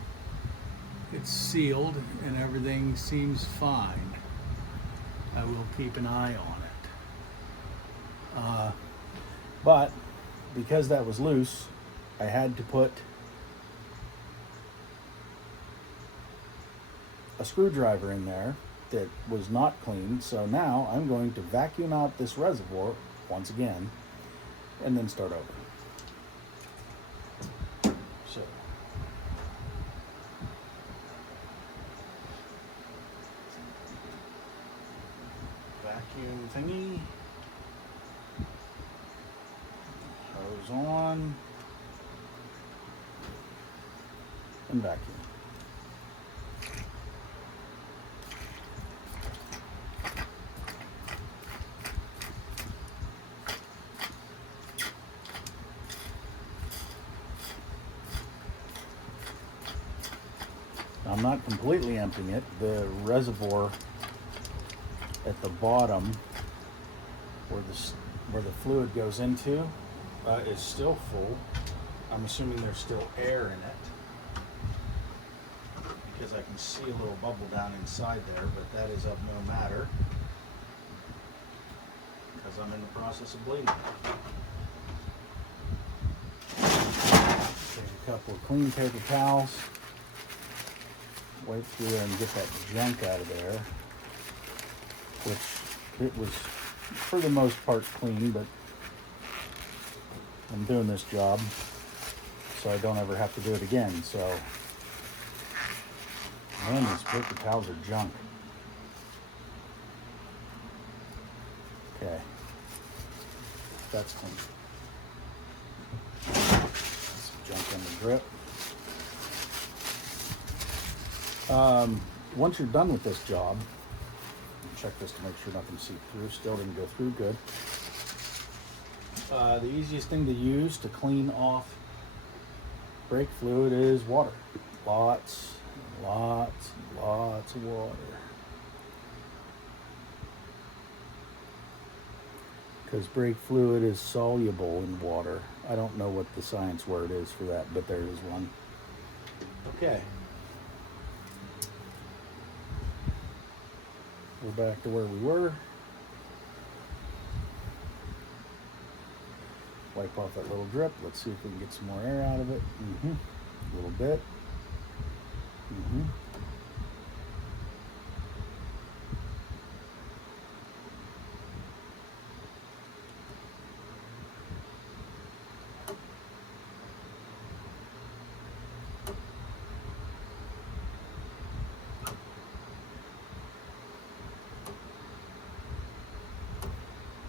it's sealed and everything seems fine. I will keep an eye on it. But because that was loose, I had to put a screwdriver in there that was not clean. So now I'm going to vacuum out this reservoir once again and then start over. So vacuum thingy, hose on, and vacuum. I'm not completely emptying it. The reservoir at the bottom, where the fluid goes into, is still full. I'm assuming there's still air in it because I can see a little bubble down inside there, but that is of no matter because I'm in the process of bleeding. Take a couple of clean paper towels. Wipe through there and get that junk out of there, which it was for the most part clean, but I'm doing this job so I don't ever have to do it again. So, man, these paper towels are junk. Okay, that's clean. Some junk in the drip. Once you're done with this job, check this to make sure nothing seeped through. Still didn't go through good. The easiest thing to use to clean off brake fluid is water. Lots of water. Because brake fluid is soluble in water. I don't know what the science word is for that, but there is one. Okay. We're back to where we were. Wipe off that little drip. Let's see if we can get some more air out of it. A little bit.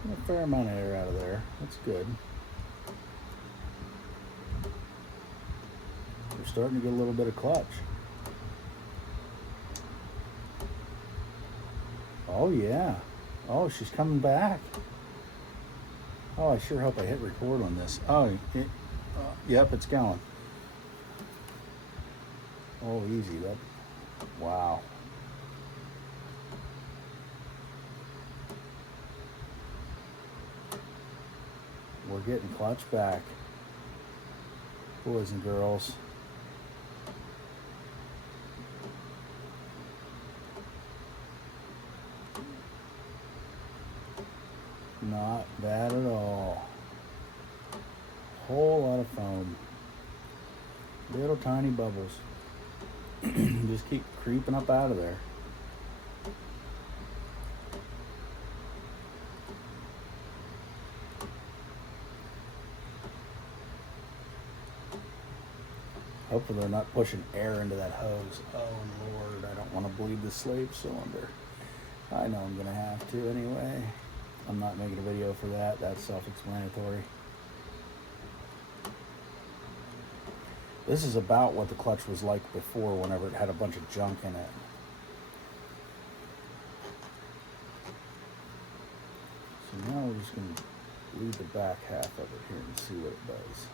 A fair amount of air out of there. That's good. We're starting to get a little bit of clutch. Oh yeah. Oh, she's coming back. Oh, I sure hope I hit record on this. Oh, yep, it's going. Oh, easy. That. Wow. We're getting clutch back, boys and girls. Not bad at all. Whole lot of foam. Little tiny bubbles. Just keep creeping up out of there. Hopefully they're not pushing air into that hose. Oh Lord, I don't want to bleed the slave cylinder. I know I'm gonna have to anyway. I'm not making a video for that. That's self-explanatory. This is about what the clutch was like before, whenever it had a bunch of junk in it. So now we're just going to leave the back half of it here and see what it does.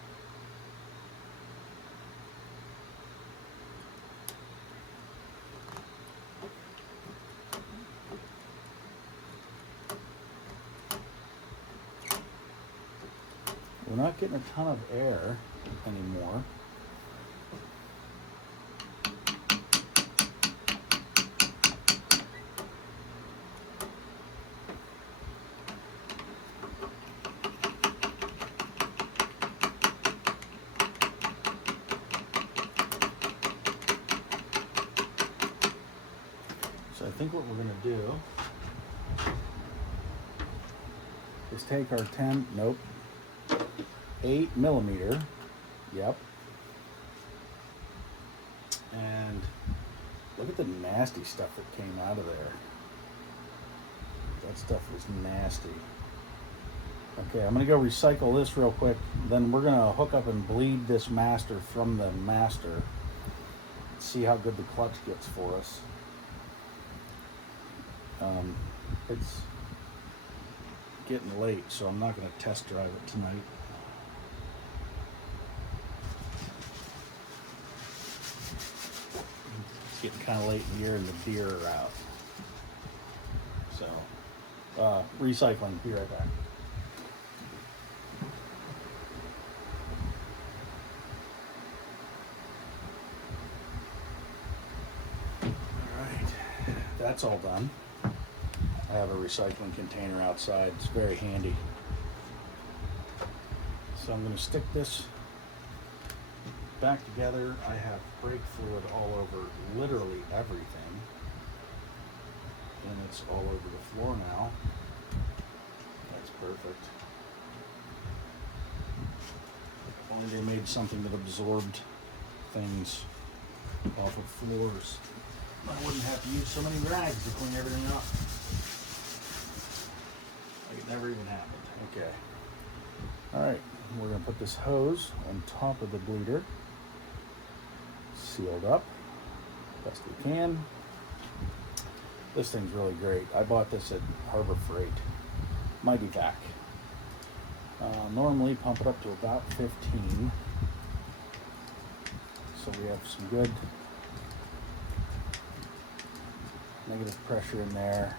We're not getting a ton of air anymore. So I think what we're going to do is take our 8 millimeter, yep, and look at the nasty stuff that came out of there. That stuff was nasty. Okay, I'm gonna go recycle this real quick, then we're gonna hook up and bleed this master from the master, see how good the clutch gets for us. It's getting late, so I'm not gonna test drive it tonight. It's getting kind of late in the year and the deer are out. So, recycling, be right back. Alright, that's all done. I have a recycling container outside, it's very handy. So I'm going to stick this back together. I have brake fluid all over literally everything. And it's all over the floor now. That's perfect. If only they made something that absorbed things off of floors. I wouldn't have to use so many rags to clean everything up. Like it never even happened. Okay. Alright, we're going to put this hose on top of the bleeder. Sealed up best we can. This thing's really great. I bought this at Harbor Freight. Mighty Vac. Normally pump it up to about 15. So we have some good negative pressure in there.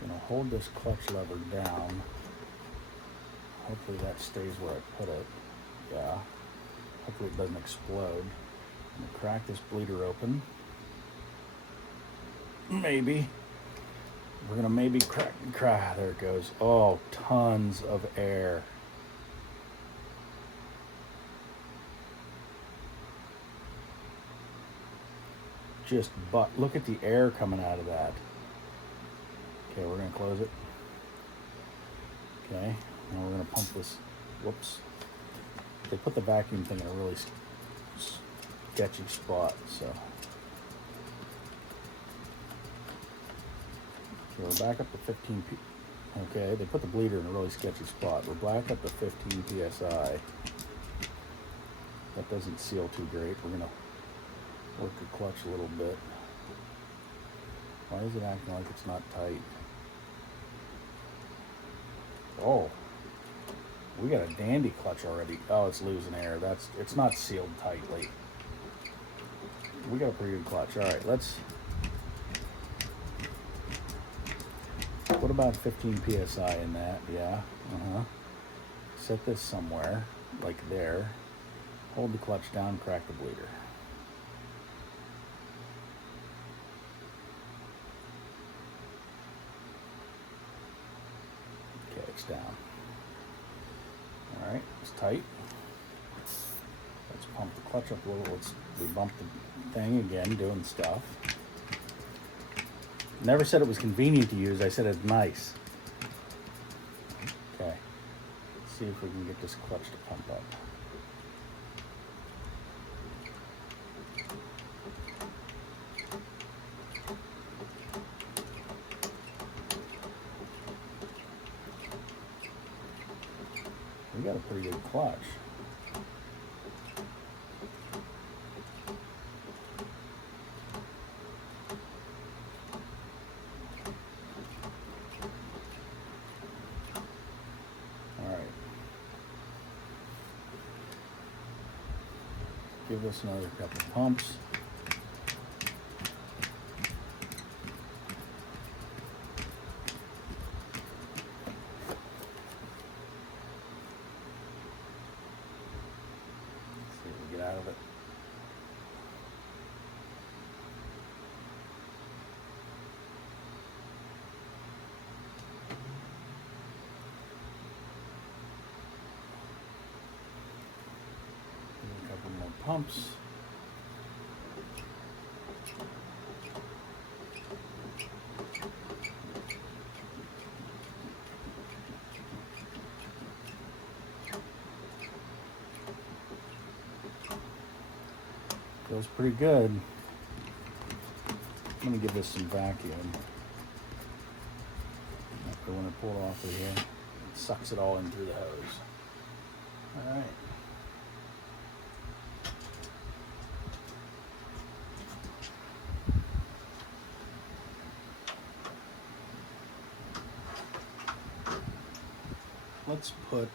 Gonna hold this clutch lever down. Hopefully that stays where I put it. Yeah. Hopefully it doesn't explode. I'm gonna crack this bleeder open. Maybe. We're gonna maybe crack. There it goes. Oh, tons of air. Look at the air coming out of that. Okay, we're gonna close it. Okay, now we're gonna pump this. Whoops. They put the vacuum thing in a really sketchy spot, so. Okay, we're back up to 15 Okay, they put the bleeder in a really sketchy spot. We're back up to 15 PSI. That doesn't seal too great. We're gonna work the clutch a little bit. Why is it acting like it's not tight? Oh, we got a dandy clutch already. Oh, it's losing air. It's not sealed tightly. We got a pretty good clutch. All right, what about 15 PSI in that? Yeah, Set this somewhere, like there. Hold the clutch down, crack the bleeder. Okay, it's down. All right, it's tight. Let's pump the clutch up a little. We bumped the thing again, doing stuff. Never said it was convenient to use. I said it's nice. Okay. Let's see if we can get this clutch to pump up. got a pretty good clutch. All right. Give this another couple pumps. Out of it. A couple more pumps. Feels pretty good. I'm gonna give this some vacuum. After when I pull it off of here, it sucks it all in through the hose. All right. Let's put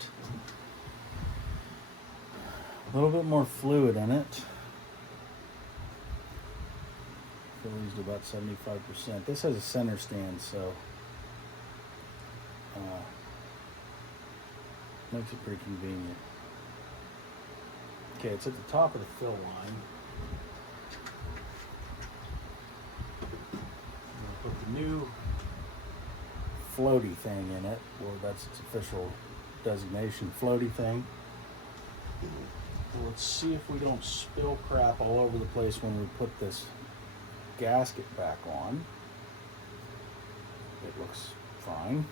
a little bit more fluid in it. Used about 75%. This has a center stand, so makes it pretty convenient. Okay, it's at the top of the fill line. I'm gonna put the new floaty thing in it. Well, that's its official designation, floaty thing. Let's see if we don't spill crap all over the place when we put this gasket back on. It looks fine.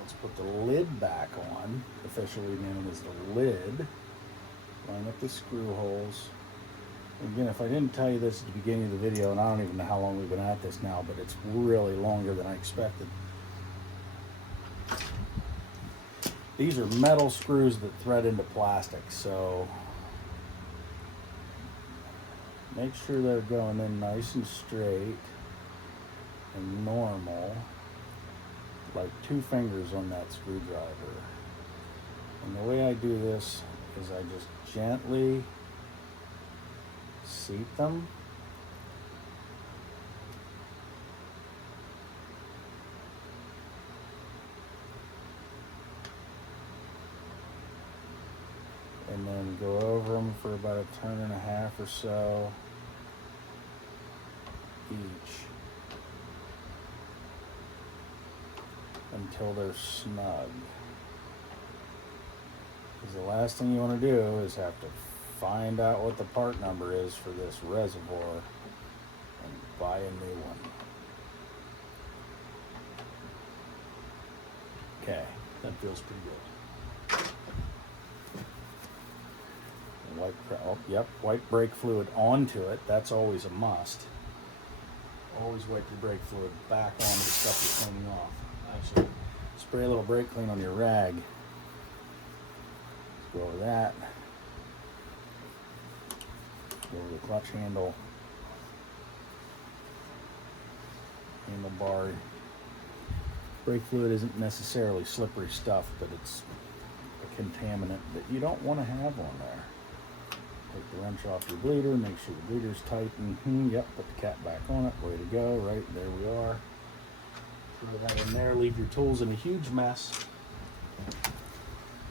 Let's put the lid back on, officially known as the lid. Line up the screw holes. Again, if I didn't tell you this at the beginning of the video, and I don't even know how long we've been at this now, but it's really longer than I expected. These are metal screws that thread into plastic, so make sure they're going in nice and straight and normal, like 2 fingers on that screwdriver. And the way I do this is I just gently seat them. And then go over them for about a turn and a half or so each until they're snug. Because the last thing you want to do is have to find out what the part number is for this reservoir and buy a new one. Okay, that feels pretty good. Wipe brake fluid onto it. That's always a must. Always wipe your brake fluid back onto the stuff you're cleaning off. Actually, spray a little brake clean on your rag. Let's go over that. Go over the clutch handle. Handlebar. Brake fluid isn't necessarily slippery stuff, but it's a contaminant that you don't want to have on there. Take the wrench off your bleeder, make sure the bleeder's tight. Yep, put the cap back on it. Way to go. Right, there we are. Throw that in there. Leave your tools in a huge mess.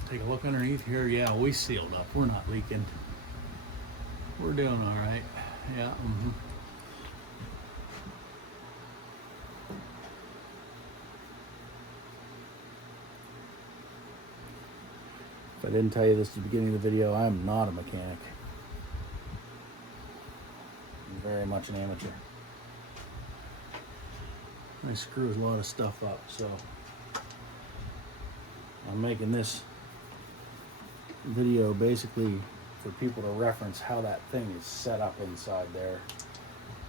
Take a look underneath here. Yeah, we sealed up. We're not leaking. We're doing all right. Yeah. If I didn't tell you this at the beginning of the video, I am not a mechanic. I'm very much an amateur. I screw a lot of stuff up, so I'm making this video basically for people to reference how that thing is set up inside there.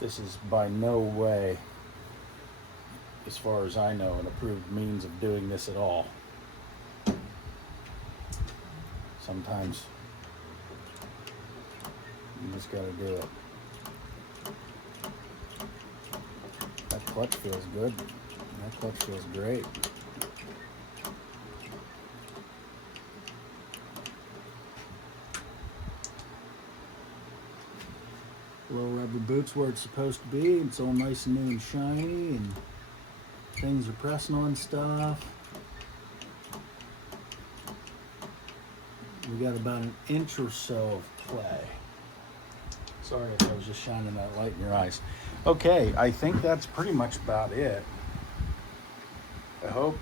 This is by no way as far as I know, an approved means of doing this at all. Sometimes you just gotta do it. That clutch feels good. That clutch feels great. Little rubber boots where it's supposed to be. It's all nice and new and shiny, and things are pressing on stuff. We got about an inch or so of clay. Sorry if I was just shining that light in your eyes. Okay, I think that's pretty much about it. I hope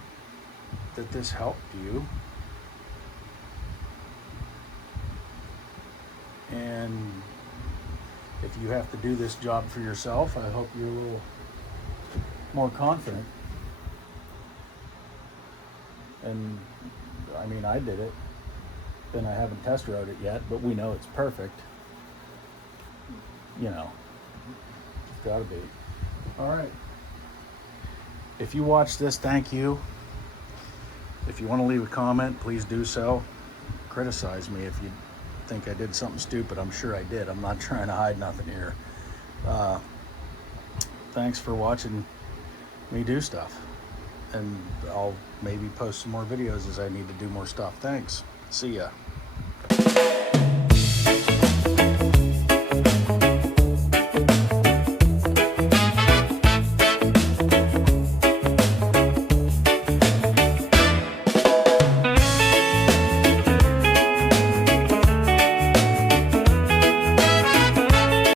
that this helped you. And if you have to do this job for yourself, I hope you're a little more confident. And I mean, I did it. And I haven't test rode it yet, but we know it's perfect. You know, it's gotta be. All right. If you watch this, thank you. If you want to leave a comment, please do so. Criticize me if you think I did something stupid. I'm sure I did. I'm not trying to hide nothing here. Thanks for watching me do stuff. And I'll maybe post some more videos as I need to do more stuff. Thanks. See ya.